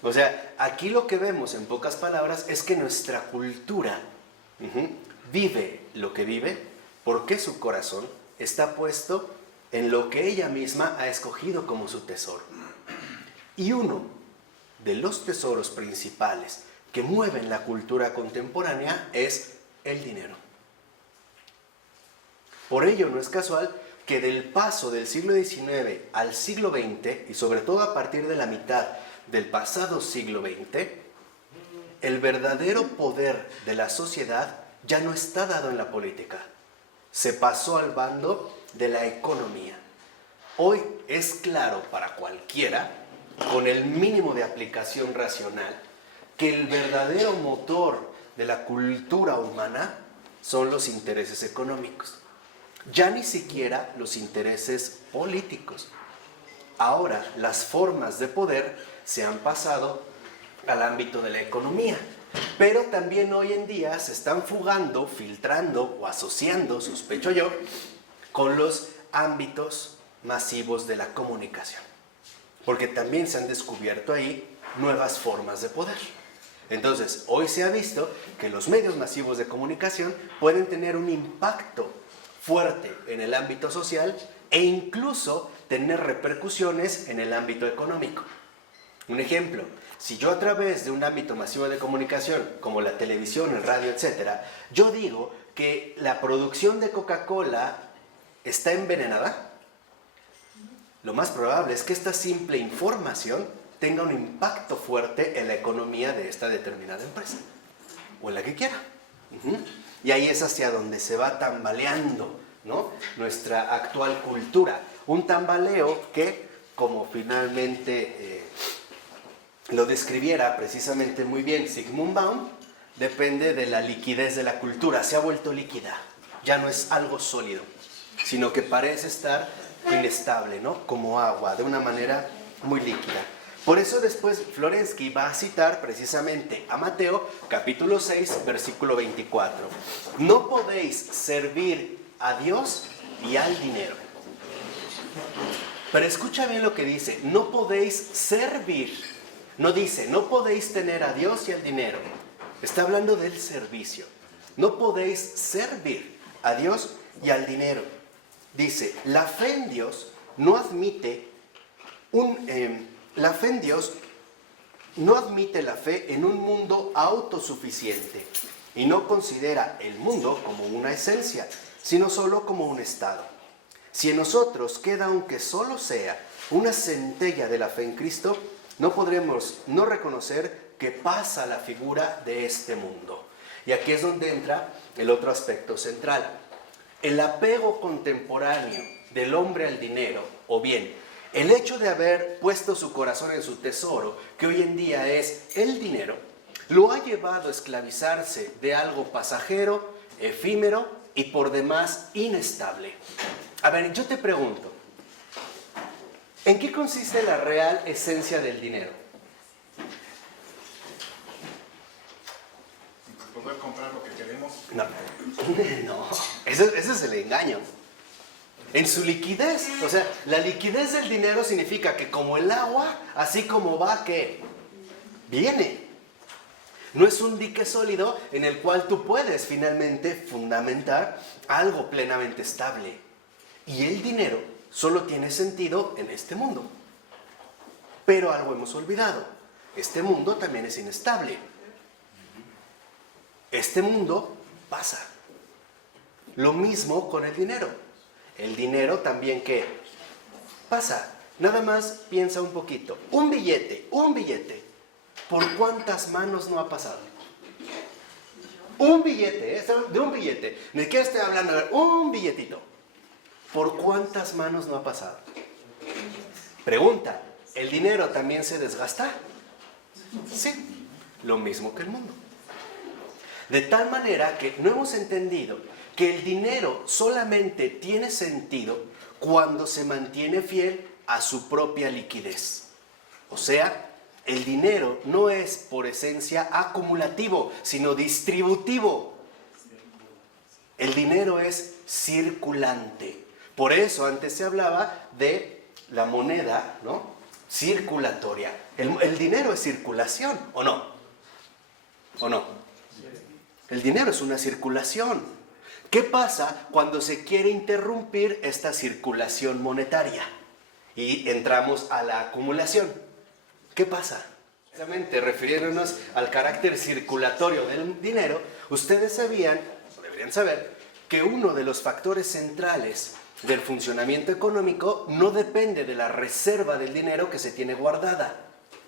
O sea, aquí lo que vemos en pocas palabras es que nuestra cultura vive lo que vive porque su corazón está puesto en lo que ella misma ha escogido como su tesoro. Y uno de los tesoros principales que mueven la cultura contemporánea es el dinero. Por ello no es casual que del paso del siglo XIX al siglo XX, y sobre todo a partir de la mitad del pasado siglo XX, el verdadero poder de la sociedad ya no está dado en la política. Se pasó al bando de la economía. Hoy es claro para cualquiera, con el mínimo de aplicación racional, que el verdadero motor de la cultura humana son los intereses económicos. Ya ni siquiera los intereses políticos. Ahora las formas de poder se han pasado al ámbito de la economía. Pero también hoy en día se están fugando, filtrando o asociando, sospecho yo, con los ámbitos masivos de la comunicación. Porque también se han descubierto ahí nuevas formas de poder. Entonces, hoy se ha visto que los medios masivos de comunicación pueden tener un impacto fuerte en el ámbito social e incluso tener repercusiones en el ámbito económico. Un ejemplo, si yo a través de un ámbito masivo de comunicación, como la televisión, el radio, etc., yo digo que la producción de Coca-Cola está envenenada, lo más probable es que esta simple información tenga un impacto fuerte en la economía de esta determinada empresa, o en la que quiera. Y ahí es hacia donde se va tambaleando, ¿no?, nuestra actual cultura. Un tambaleo que, como finalmente lo describiera precisamente muy bien Zygmunt Baum, depende de la liquidez de la cultura. Se ha vuelto líquida, ya no es algo sólido, sino que parece estar inestable, ¿no?, como agua, de una manera muy líquida. Por eso después Florensky va a citar precisamente a Mateo, capítulo 6, versículo 24. No podéis servir a Dios y al dinero. Pero escucha bien lo que dice, no podéis servir. No dice, no podéis tener a Dios y al dinero. Está hablando del servicio. No podéis servir a Dios y al dinero. Dice, la fe en Dios no admite la fe en Dios no admite la fe en un mundo autosuficiente y no considera el mundo como una esencia, sino solo como un estado. Si en nosotros queda, aunque solo sea una centella de la fe en Cristo, no podremos no reconocer que pasa la figura de este mundo. Y aquí es donde entra el otro aspecto central. El apego contemporáneo del hombre al dinero, o bien el hecho de haber puesto su corazón en su tesoro, que hoy en día es el dinero, lo ha llevado a esclavizarse de algo pasajero, efímero y por demás inestable. A ver, yo te pregunto, ¿en qué consiste la real esencia del dinero? Poder comprar lo que queremos. No, eso es el engaño. En su liquidez, o sea, la liquidez del dinero significa que como el agua, así como va, ¿qué? Viene. No es un dique sólido en el cual tú puedes finalmente fundamentar algo plenamente estable. Y el dinero solo tiene sentido en este mundo. Pero algo hemos olvidado. Este mundo también es inestable. Este mundo pasa. Lo mismo con el dinero. El dinero también, ¿qué? Pasa. Nada más piensa un poquito. Un billete. ¿Por cuántas manos no ha pasado? Un billete, de un billete. Ni siquiera estoy hablando de un billetito. ¿Por cuántas manos no ha pasado? Pregunta, ¿el dinero también se desgasta? Sí, lo mismo que el mundo. De tal manera que no hemos entendido que el dinero solamente tiene sentido cuando se mantiene fiel a su propia liquidez. O sea, el dinero no es por esencia acumulativo, sino distributivo. El dinero es circulante. Por eso antes se hablaba de la moneda, ¿no?, circulatoria. El dinero es circulación, ¿o no? ¿O no? El dinero es una circulación. ¿Qué pasa cuando se quiere interrumpir esta circulación monetaria? Y entramos a la acumulación. ¿Qué pasa? Precisamente refiriéndonos al carácter circulatorio del dinero, ustedes sabían, o deberían saber, que uno de los factores centrales del funcionamiento económico no depende de la reserva del dinero que se tiene guardada,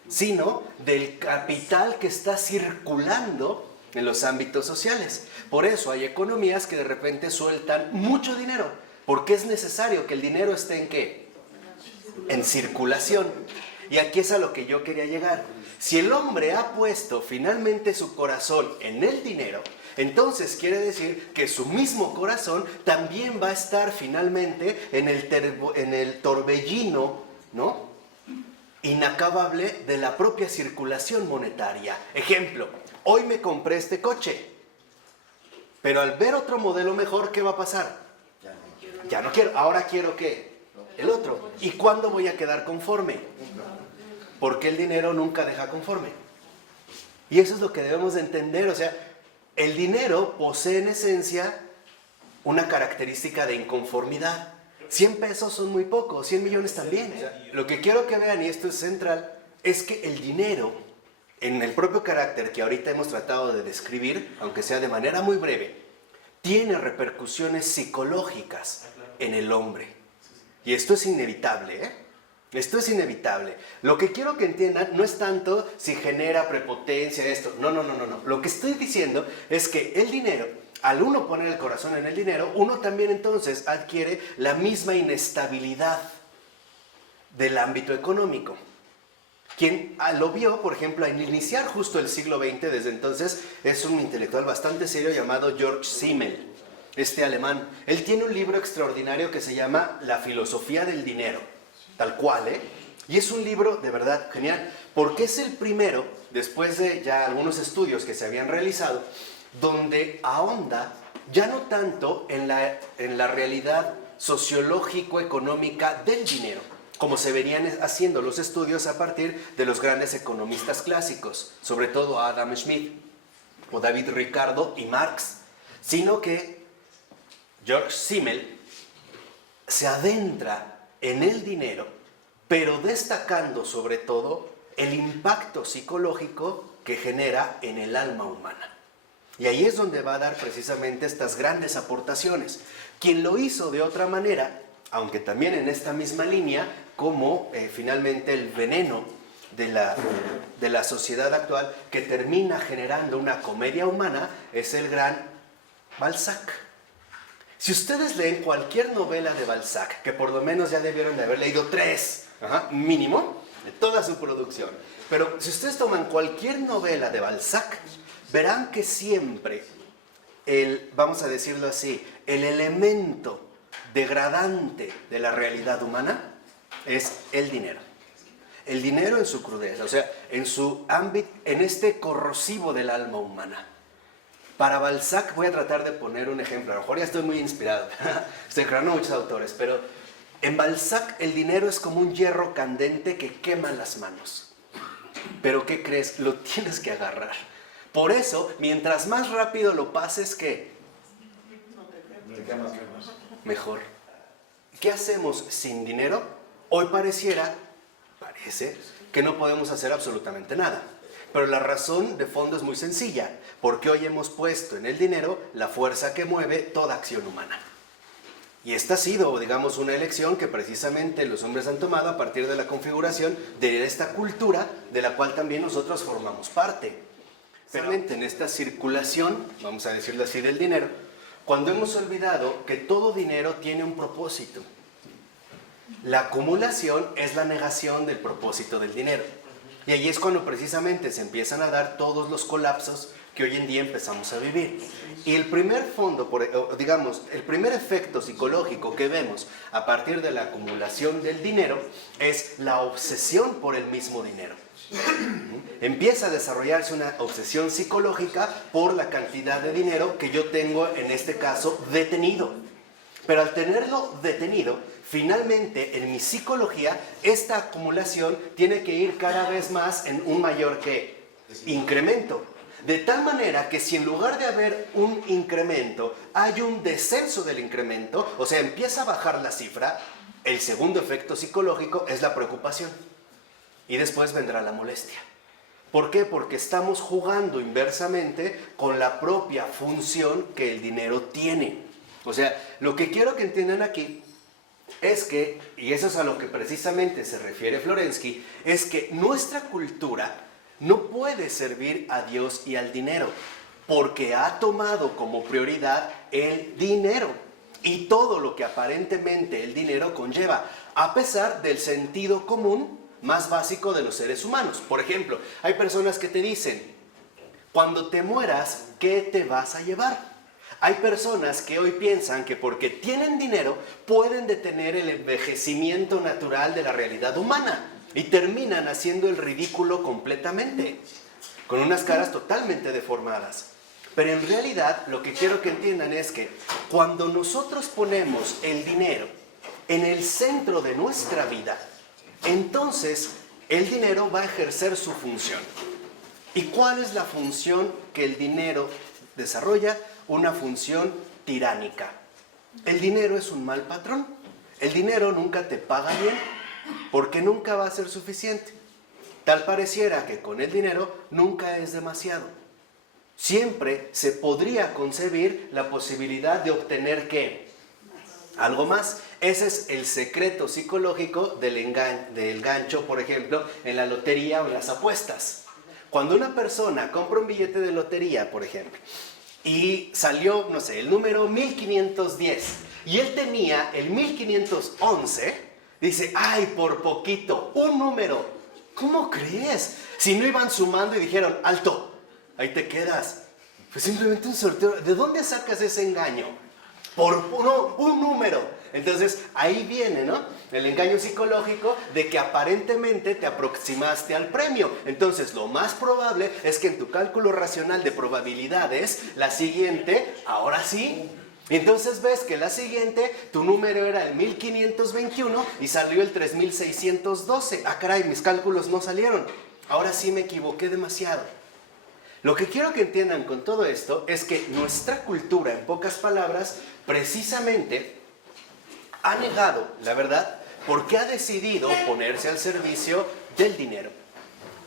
sino del capital que está circulando en los ámbitos sociales. Por eso hay economías que de repente sueltan mucho dinero, porque es necesario que el dinero esté ¿en qué? En circulación. Y aquí es a lo que yo quería llegar. Si el hombre ha puesto finalmente su corazón en el dinero, entonces quiere decir que su mismo corazón también va a estar finalmente en el torbellino, ¿no?, inacabable de la propia circulación monetaria. Ejemplo, hoy me compré este coche, pero al ver otro modelo mejor, ¿qué va a pasar? Ya no quiero. Ahora quiero ¿qué? El otro. ¿Y cuándo voy a quedar conforme? Porque el dinero nunca deja conforme. Y eso es lo que debemos de entender. O sea, el dinero posee en esencia una característica de inconformidad. 100 pesos son muy pocos, 100 millones también. O sea, lo que quiero que vean, y esto es central, es que el dinero, en el propio carácter que ahorita hemos tratado de describir, aunque sea de manera muy breve, tiene repercusiones psicológicas en el hombre. Y esto es inevitable, ¿eh? Esto es inevitable. Lo que quiero que entiendan no es tanto si genera prepotencia esto. No. Lo que estoy diciendo es que el dinero, al uno poner el corazón en el dinero, uno también entonces adquiere la misma inestabilidad del ámbito económico. Quien lo vio, por ejemplo, al iniciar justo el siglo XX, desde entonces, es un intelectual bastante serio llamado Georg Simmel, este alemán. Él tiene un libro extraordinario que se llama La filosofía del dinero. Tal cual, ¿eh? Y es un libro de verdad genial, porque es el primero, después de ya algunos estudios que se habían realizado, donde ahonda ya no tanto en la realidad sociológico-económica del dinero, como se venían haciendo los estudios a partir de los grandes economistas clásicos, sobre todo Adam Smith, o David Ricardo y Marx, sino que Georg Simmel se adentra en el dinero, pero destacando sobre todo el impacto psicológico que genera en el alma humana. Y ahí es donde va a dar precisamente estas grandes aportaciones. Quien lo hizo de otra manera, aunque también en esta misma línea, como finalmente el veneno de la sociedad actual, que termina generando una comedia humana, es el gran Balzac. Si ustedes leen cualquier novela de Balzac, que por lo menos ya debieron de haber leído 3, mínimo, de toda su producción, pero si ustedes toman cualquier novela de Balzac, verán que siempre vamos a decirlo así, el elemento degradante de la realidad humana es el dinero. El dinero en su crudeza, o sea, en su ámbito, en este corrosivo del alma humana. Para Balzac voy a tratar de poner un ejemplo, a lo mejor ya estoy muy inspirado, estoy creando muchos autores, pero en Balzac el dinero es como un hierro candente que quema las manos. Pero ¿qué crees? Lo tienes que agarrar. Por eso, mientras más rápido lo pases, ¿qué? Mejor. ¿Qué hacemos sin dinero? Hoy parece que no podemos hacer absolutamente nada. Pero la razón de fondo es muy sencilla, porque hoy hemos puesto en el dinero la fuerza que mueve toda acción humana. Y esta ha sido, digamos, una elección que precisamente los hombres han tomado a partir de la configuración de esta cultura de la cual también nosotros formamos parte. Precisamente en esta circulación, vamos a decirlo así, del dinero, cuando hemos olvidado que todo dinero tiene un propósito. La acumulación es la negación del propósito del dinero. Y ahí es cuando precisamente se empiezan a dar todos los colapsos que hoy en día empezamos a vivir. Y el primer fondo, digamos, el primer efecto psicológico que vemos a partir de la acumulación del dinero es la obsesión por el mismo dinero. Empieza a desarrollarse una obsesión psicológica por la cantidad de dinero que yo tengo, en este caso, detenido. Pero al tenerlo detenido, finalmente en mi psicología, esta acumulación tiene que ir cada vez más en un mayor incremento. De tal manera que si en lugar de haber un incremento, hay un descenso del incremento, o sea, empieza a bajar la cifra, el segundo efecto psicológico es la preocupación. Y después vendrá la molestia. ¿Por qué? Porque estamos jugando inversamente con la propia función que el dinero tiene. O sea, lo que quiero que entiendan aquí es que, y eso es a lo que precisamente se refiere Florensky, es que nuestra cultura no puede servir a Dios y al dinero, porque ha tomado como prioridad el dinero y todo lo que aparentemente el dinero conlleva, a pesar del sentido común más básico de los seres humanos. Por ejemplo, hay personas que te dicen, cuando te mueras, ¿qué te vas a llevar? Hay personas que hoy piensan que porque tienen dinero pueden detener el envejecimiento natural de la realidad humana y terminan haciendo el ridículo completamente, con unas caras totalmente deformadas. Pero en realidad lo que quiero que entiendan es que cuando nosotros ponemos el dinero en el centro de nuestra vida, entonces el dinero va a ejercer su función. ¿Y cuál es la función que el dinero desarrolla? Una función tiránica. El dinero es un mal patrón. El dinero nunca te paga bien porque nunca va a ser suficiente. Tal pareciera que con el dinero nunca es demasiado. Siempre se podría concebir la posibilidad de obtener ¿qué? Algo más. Ese es el secreto psicológico del gancho, por ejemplo, en la lotería o en las apuestas. Cuando una persona compra un billete de lotería, por ejemplo, y salió, no sé, el número 1510, y él tenía el 1511, dice, ¡ay, por poquito! ¡Un número! ¿Cómo crees? Si no iban sumando y dijeron, ¡alto! Ahí te quedas. Pues simplemente un sorteo. ¿De dónde sacas ese engaño? Por un número. Entonces, ahí viene, ¿no? El engaño psicológico de que aparentemente te aproximaste al premio. Entonces, lo más probable es que en tu cálculo racional de probabilidades, la siguiente, ahora sí. Entonces ves que la siguiente, tu número era el 1521 y salió el 3612. Ah, caray, mis cálculos no salieron. Ahora sí me equivoqué demasiado. Lo que quiero que entiendan con todo esto es que nuestra cultura, en pocas palabras, precisamente ha negado la verdad porque ha decidido ponerse al servicio del dinero.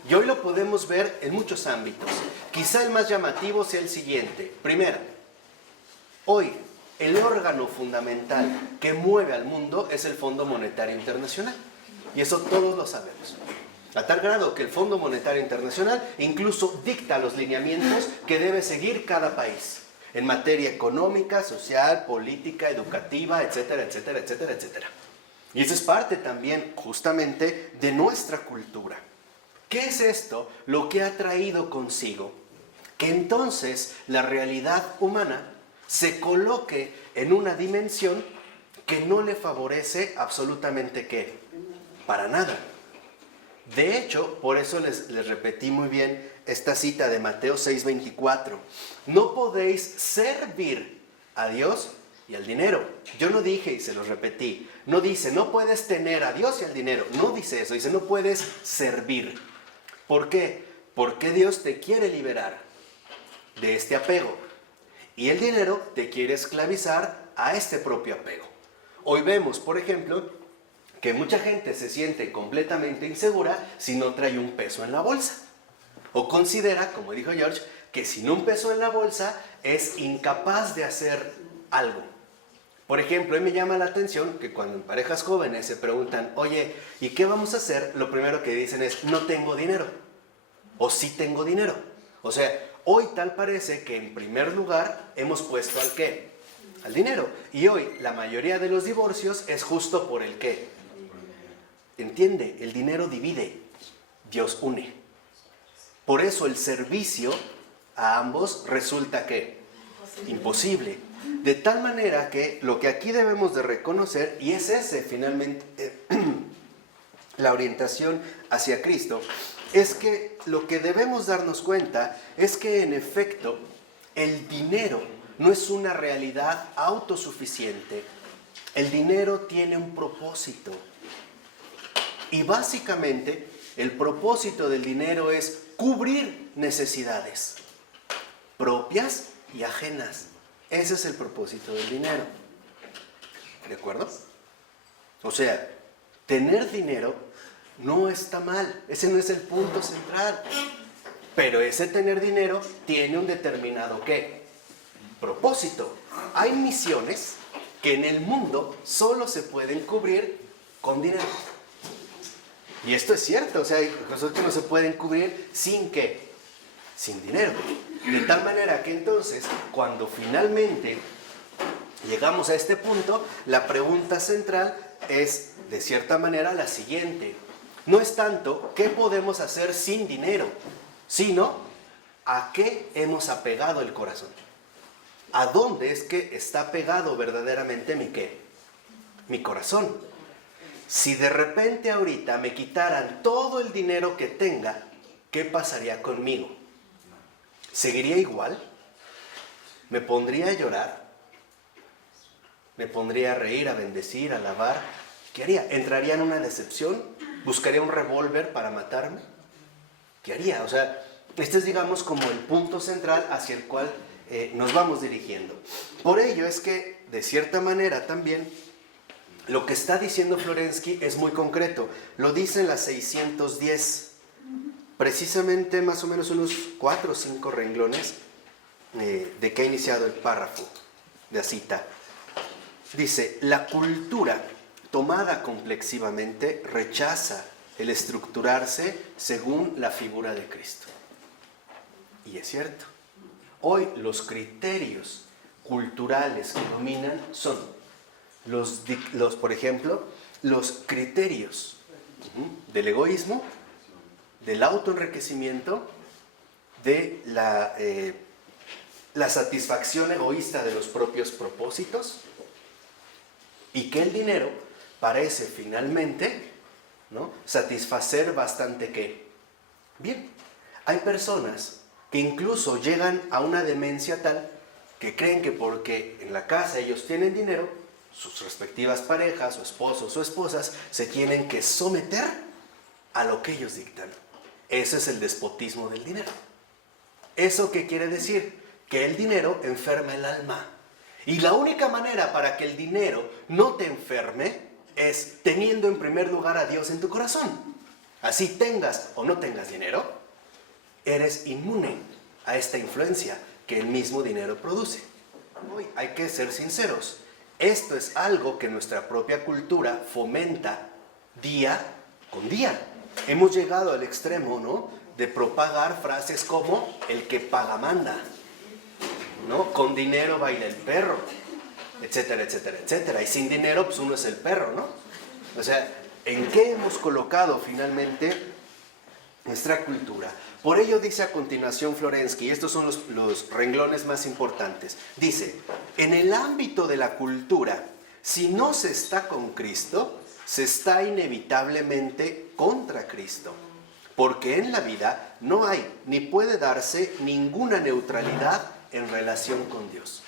Y hoy lo podemos ver en muchos ámbitos. Quizá el más llamativo sea el siguiente. Primero, hoy el órgano fundamental que mueve al mundo es el Fondo Monetario Internacional. Y eso todos lo sabemos. A tal grado que el Fondo Monetario Internacional incluso dicta los lineamientos que debe seguir cada país en materia económica, social, política, educativa, etcétera, etcétera, etcétera, etcétera. Y eso es parte también justamente de nuestra cultura. ¿Qué es esto? Lo que ha traído consigo que entonces la realidad humana se coloque en una dimensión que no le favorece absolutamente ¿qué? Para nada. De hecho, por eso les repetí muy bien esta cita de Mateo 6:24. No podéis servir a Dios y al dinero. Yo no dije, y se los repetí, no dice, no puedes tener a Dios y al dinero. No dice eso, dice, no puedes servir. ¿Por qué? Porque Dios te quiere liberar de este apego. Y el dinero te quiere esclavizar a este propio apego. Hoy vemos, por ejemplo, que mucha gente se siente completamente insegura si no trae un peso en la bolsa. O considera, como dijo George, que sin un peso en la bolsa es incapaz de hacer algo. Por ejemplo, a mí me llama la atención que cuando en parejas jóvenes se preguntan, oye, ¿y qué vamos a hacer? Lo primero que dicen es, no tengo dinero. O sí tengo dinero. O sea, hoy tal parece que en primer lugar hemos puesto al ¿qué? Al dinero. Y hoy la mayoría de los divorcios es justo por el ¿qué? ¿Entiende? El dinero divide, Dios une. Por eso el servicio a ambos resulta ¿qué? Imposible. De tal manera que lo que aquí debemos de reconocer, y es ese finalmente la orientación hacia Cristo, es que lo que debemos darnos cuenta es que en efecto el dinero no es una realidad autosuficiente. El dinero tiene un propósito. Y básicamente el propósito del dinero es cubrir necesidades propias y ajenas. Ese es el propósito del dinero. ¿De acuerdo? O sea, tener dinero no está mal. Ese no es el punto central. Pero ese tener dinero tiene un determinado ¿qué? Propósito. Hay misiones que en el mundo solo se pueden cubrir con dinero. Y esto es cierto. O sea, hay cosas que no se pueden cubrir sin ¿qué? Sin dinero. De tal manera que entonces, cuando finalmente llegamos a este punto, la pregunta central es, de cierta manera, la siguiente. No es tanto qué podemos hacer sin dinero, sino a qué hemos apegado el corazón. ¿A dónde es que está pegado verdaderamente mi qué? Mi corazón. Si de repente ahorita me quitaran todo el dinero que tenga, ¿qué pasaría conmigo? ¿Seguiría igual? ¿Me pondría a llorar? ¿Me pondría a reír, a bendecir, a alabar? ¿Qué haría? ¿Entraría en una decepción? ¿Buscaría un revólver para matarme? ¿Qué haría? O sea, este es, digamos, como el punto central hacia el cual nos vamos dirigiendo. Por ello es que, de cierta manera también, lo que está diciendo Florensky es muy concreto. Lo dice en la 610. Precisamente más o menos unos 4 o 5 renglones de que ha iniciado el párrafo de la cita. Dice, la cultura tomada complexivamente rechaza el estructurarse según la figura de Cristo. Y es cierto. Hoy los criterios culturales que dominan son por ejemplo, los criterios del egoísmo, del autoenriquecimiento, de la satisfacción egoísta de los propios propósitos, y que el dinero parece finalmente, ¿no?, satisfacer bastante ¿qué? Bien. Hay personas que incluso llegan a una demencia tal que creen que porque en la casa ellos tienen dinero, sus respectivas parejas, o esposos o esposas, se tienen que someter a lo que ellos dictan. Ese es el despotismo del dinero. ¿Eso qué quiere decir? Que el dinero enferma el alma. Y la única manera para que el dinero no te enferme es teniendo en primer lugar a Dios en tu corazón. Así tengas o no tengas dinero, eres inmune a esta influencia que el mismo dinero produce. Hoy hay que ser sinceros. Esto es algo que nuestra propia cultura fomenta día con día. Hemos llegado al extremo, ¿no?, de propagar frases como el que paga manda, ¿no? Con dinero baila el perro, etcétera, etcétera, etcétera. Y sin dinero, pues uno es el perro, ¿no? O sea, ¿en qué hemos colocado finalmente nuestra cultura? Por ello dice a continuación Florensky, y estos son los renglones más importantes. Dice, en el ámbito de la cultura, si no se está con Cristo, se está inevitablemente contra Cristo. Porque en la vida no hay ni puede darse ninguna neutralidad en relación con Dios.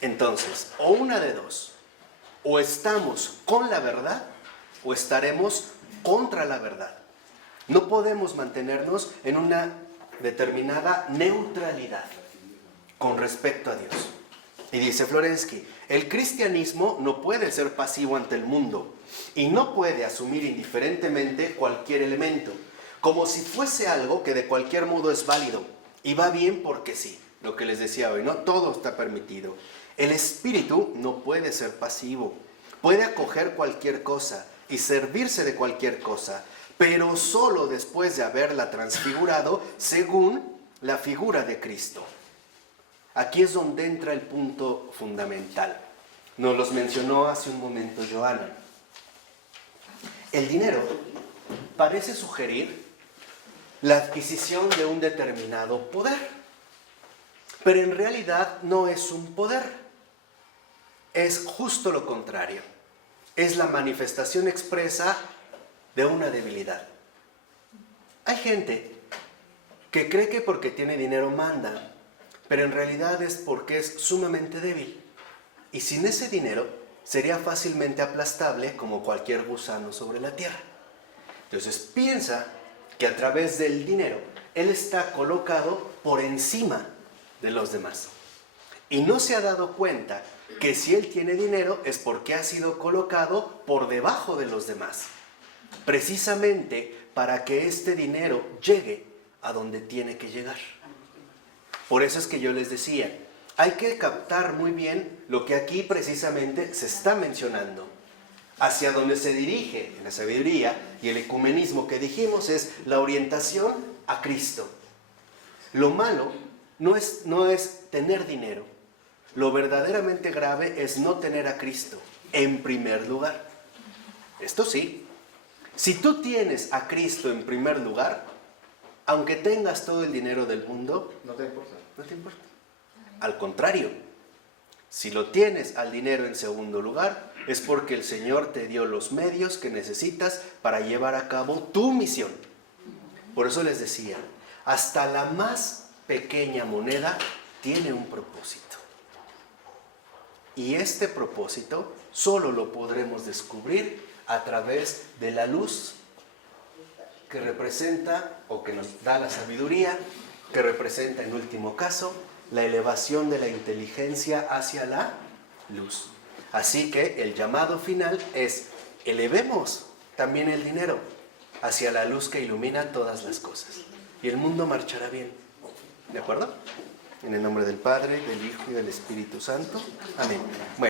Entonces, o una de dos, o estamos con la verdad o estaremos contra la verdad. No podemos mantenernos en una determinada neutralidad con respecto a Dios. Y dice Florensky, el cristianismo no puede ser pasivo ante el mundo y no puede asumir indiferentemente cualquier elemento, como si fuese algo que de cualquier modo es válido y va bien porque sí. Lo que les decía hoy, ¿no? Todo está permitido. El espíritu no puede ser pasivo, puede acoger cualquier cosa y servirse de cualquier cosa, pero solo después de haberla transfigurado según la figura de Cristo. Aquí es donde entra el punto fundamental. Nos los mencionó hace un momento Joana. El dinero parece sugerir la adquisición de un determinado poder, pero en realidad no es un poder, es justo lo contrario. Es la manifestación expresa de una debilidad. Hay gente que cree que porque tiene dinero manda, pero en realidad es porque es sumamente débil. Y sin ese dinero sería fácilmente aplastable como cualquier gusano sobre la tierra. Entonces piensa que a través del dinero él está colocado por encima de los demás. Y no se ha dado cuenta que si él tiene dinero es porque ha sido colocado por debajo de los demás. Precisamente para que este dinero llegue a donde tiene que llegar. Por eso es que yo les decía, hay que captar muy bien lo que aquí precisamente se está mencionando. Hacia donde se dirige la sabiduría y el ecumenismo que dijimos es la orientación a Cristo. Lo malo no es tener dinero. Lo verdaderamente grave es no tener a Cristo en primer lugar. Esto sí, si tú tienes a Cristo en primer lugar, aunque tengas todo el dinero del mundo, No te importa. no te importa. Al contrario, si lo tienes al dinero en segundo lugar, es porque el Señor te dio los medios que necesitas para llevar a cabo tu misión. Por eso les decía, hasta la más pequeña moneda tiene un propósito. Y este propósito solo lo podremos descubrir a través de la luz que representa o que nos da la sabiduría, que representa en último caso la elevación de la inteligencia hacia la luz. Así que el llamado final es: elevemos también el dinero hacia la luz que ilumina todas las cosas. Y el mundo marchará bien. ¿De acuerdo? En el nombre del Padre, del Hijo y del Espíritu Santo. Amén. Bueno.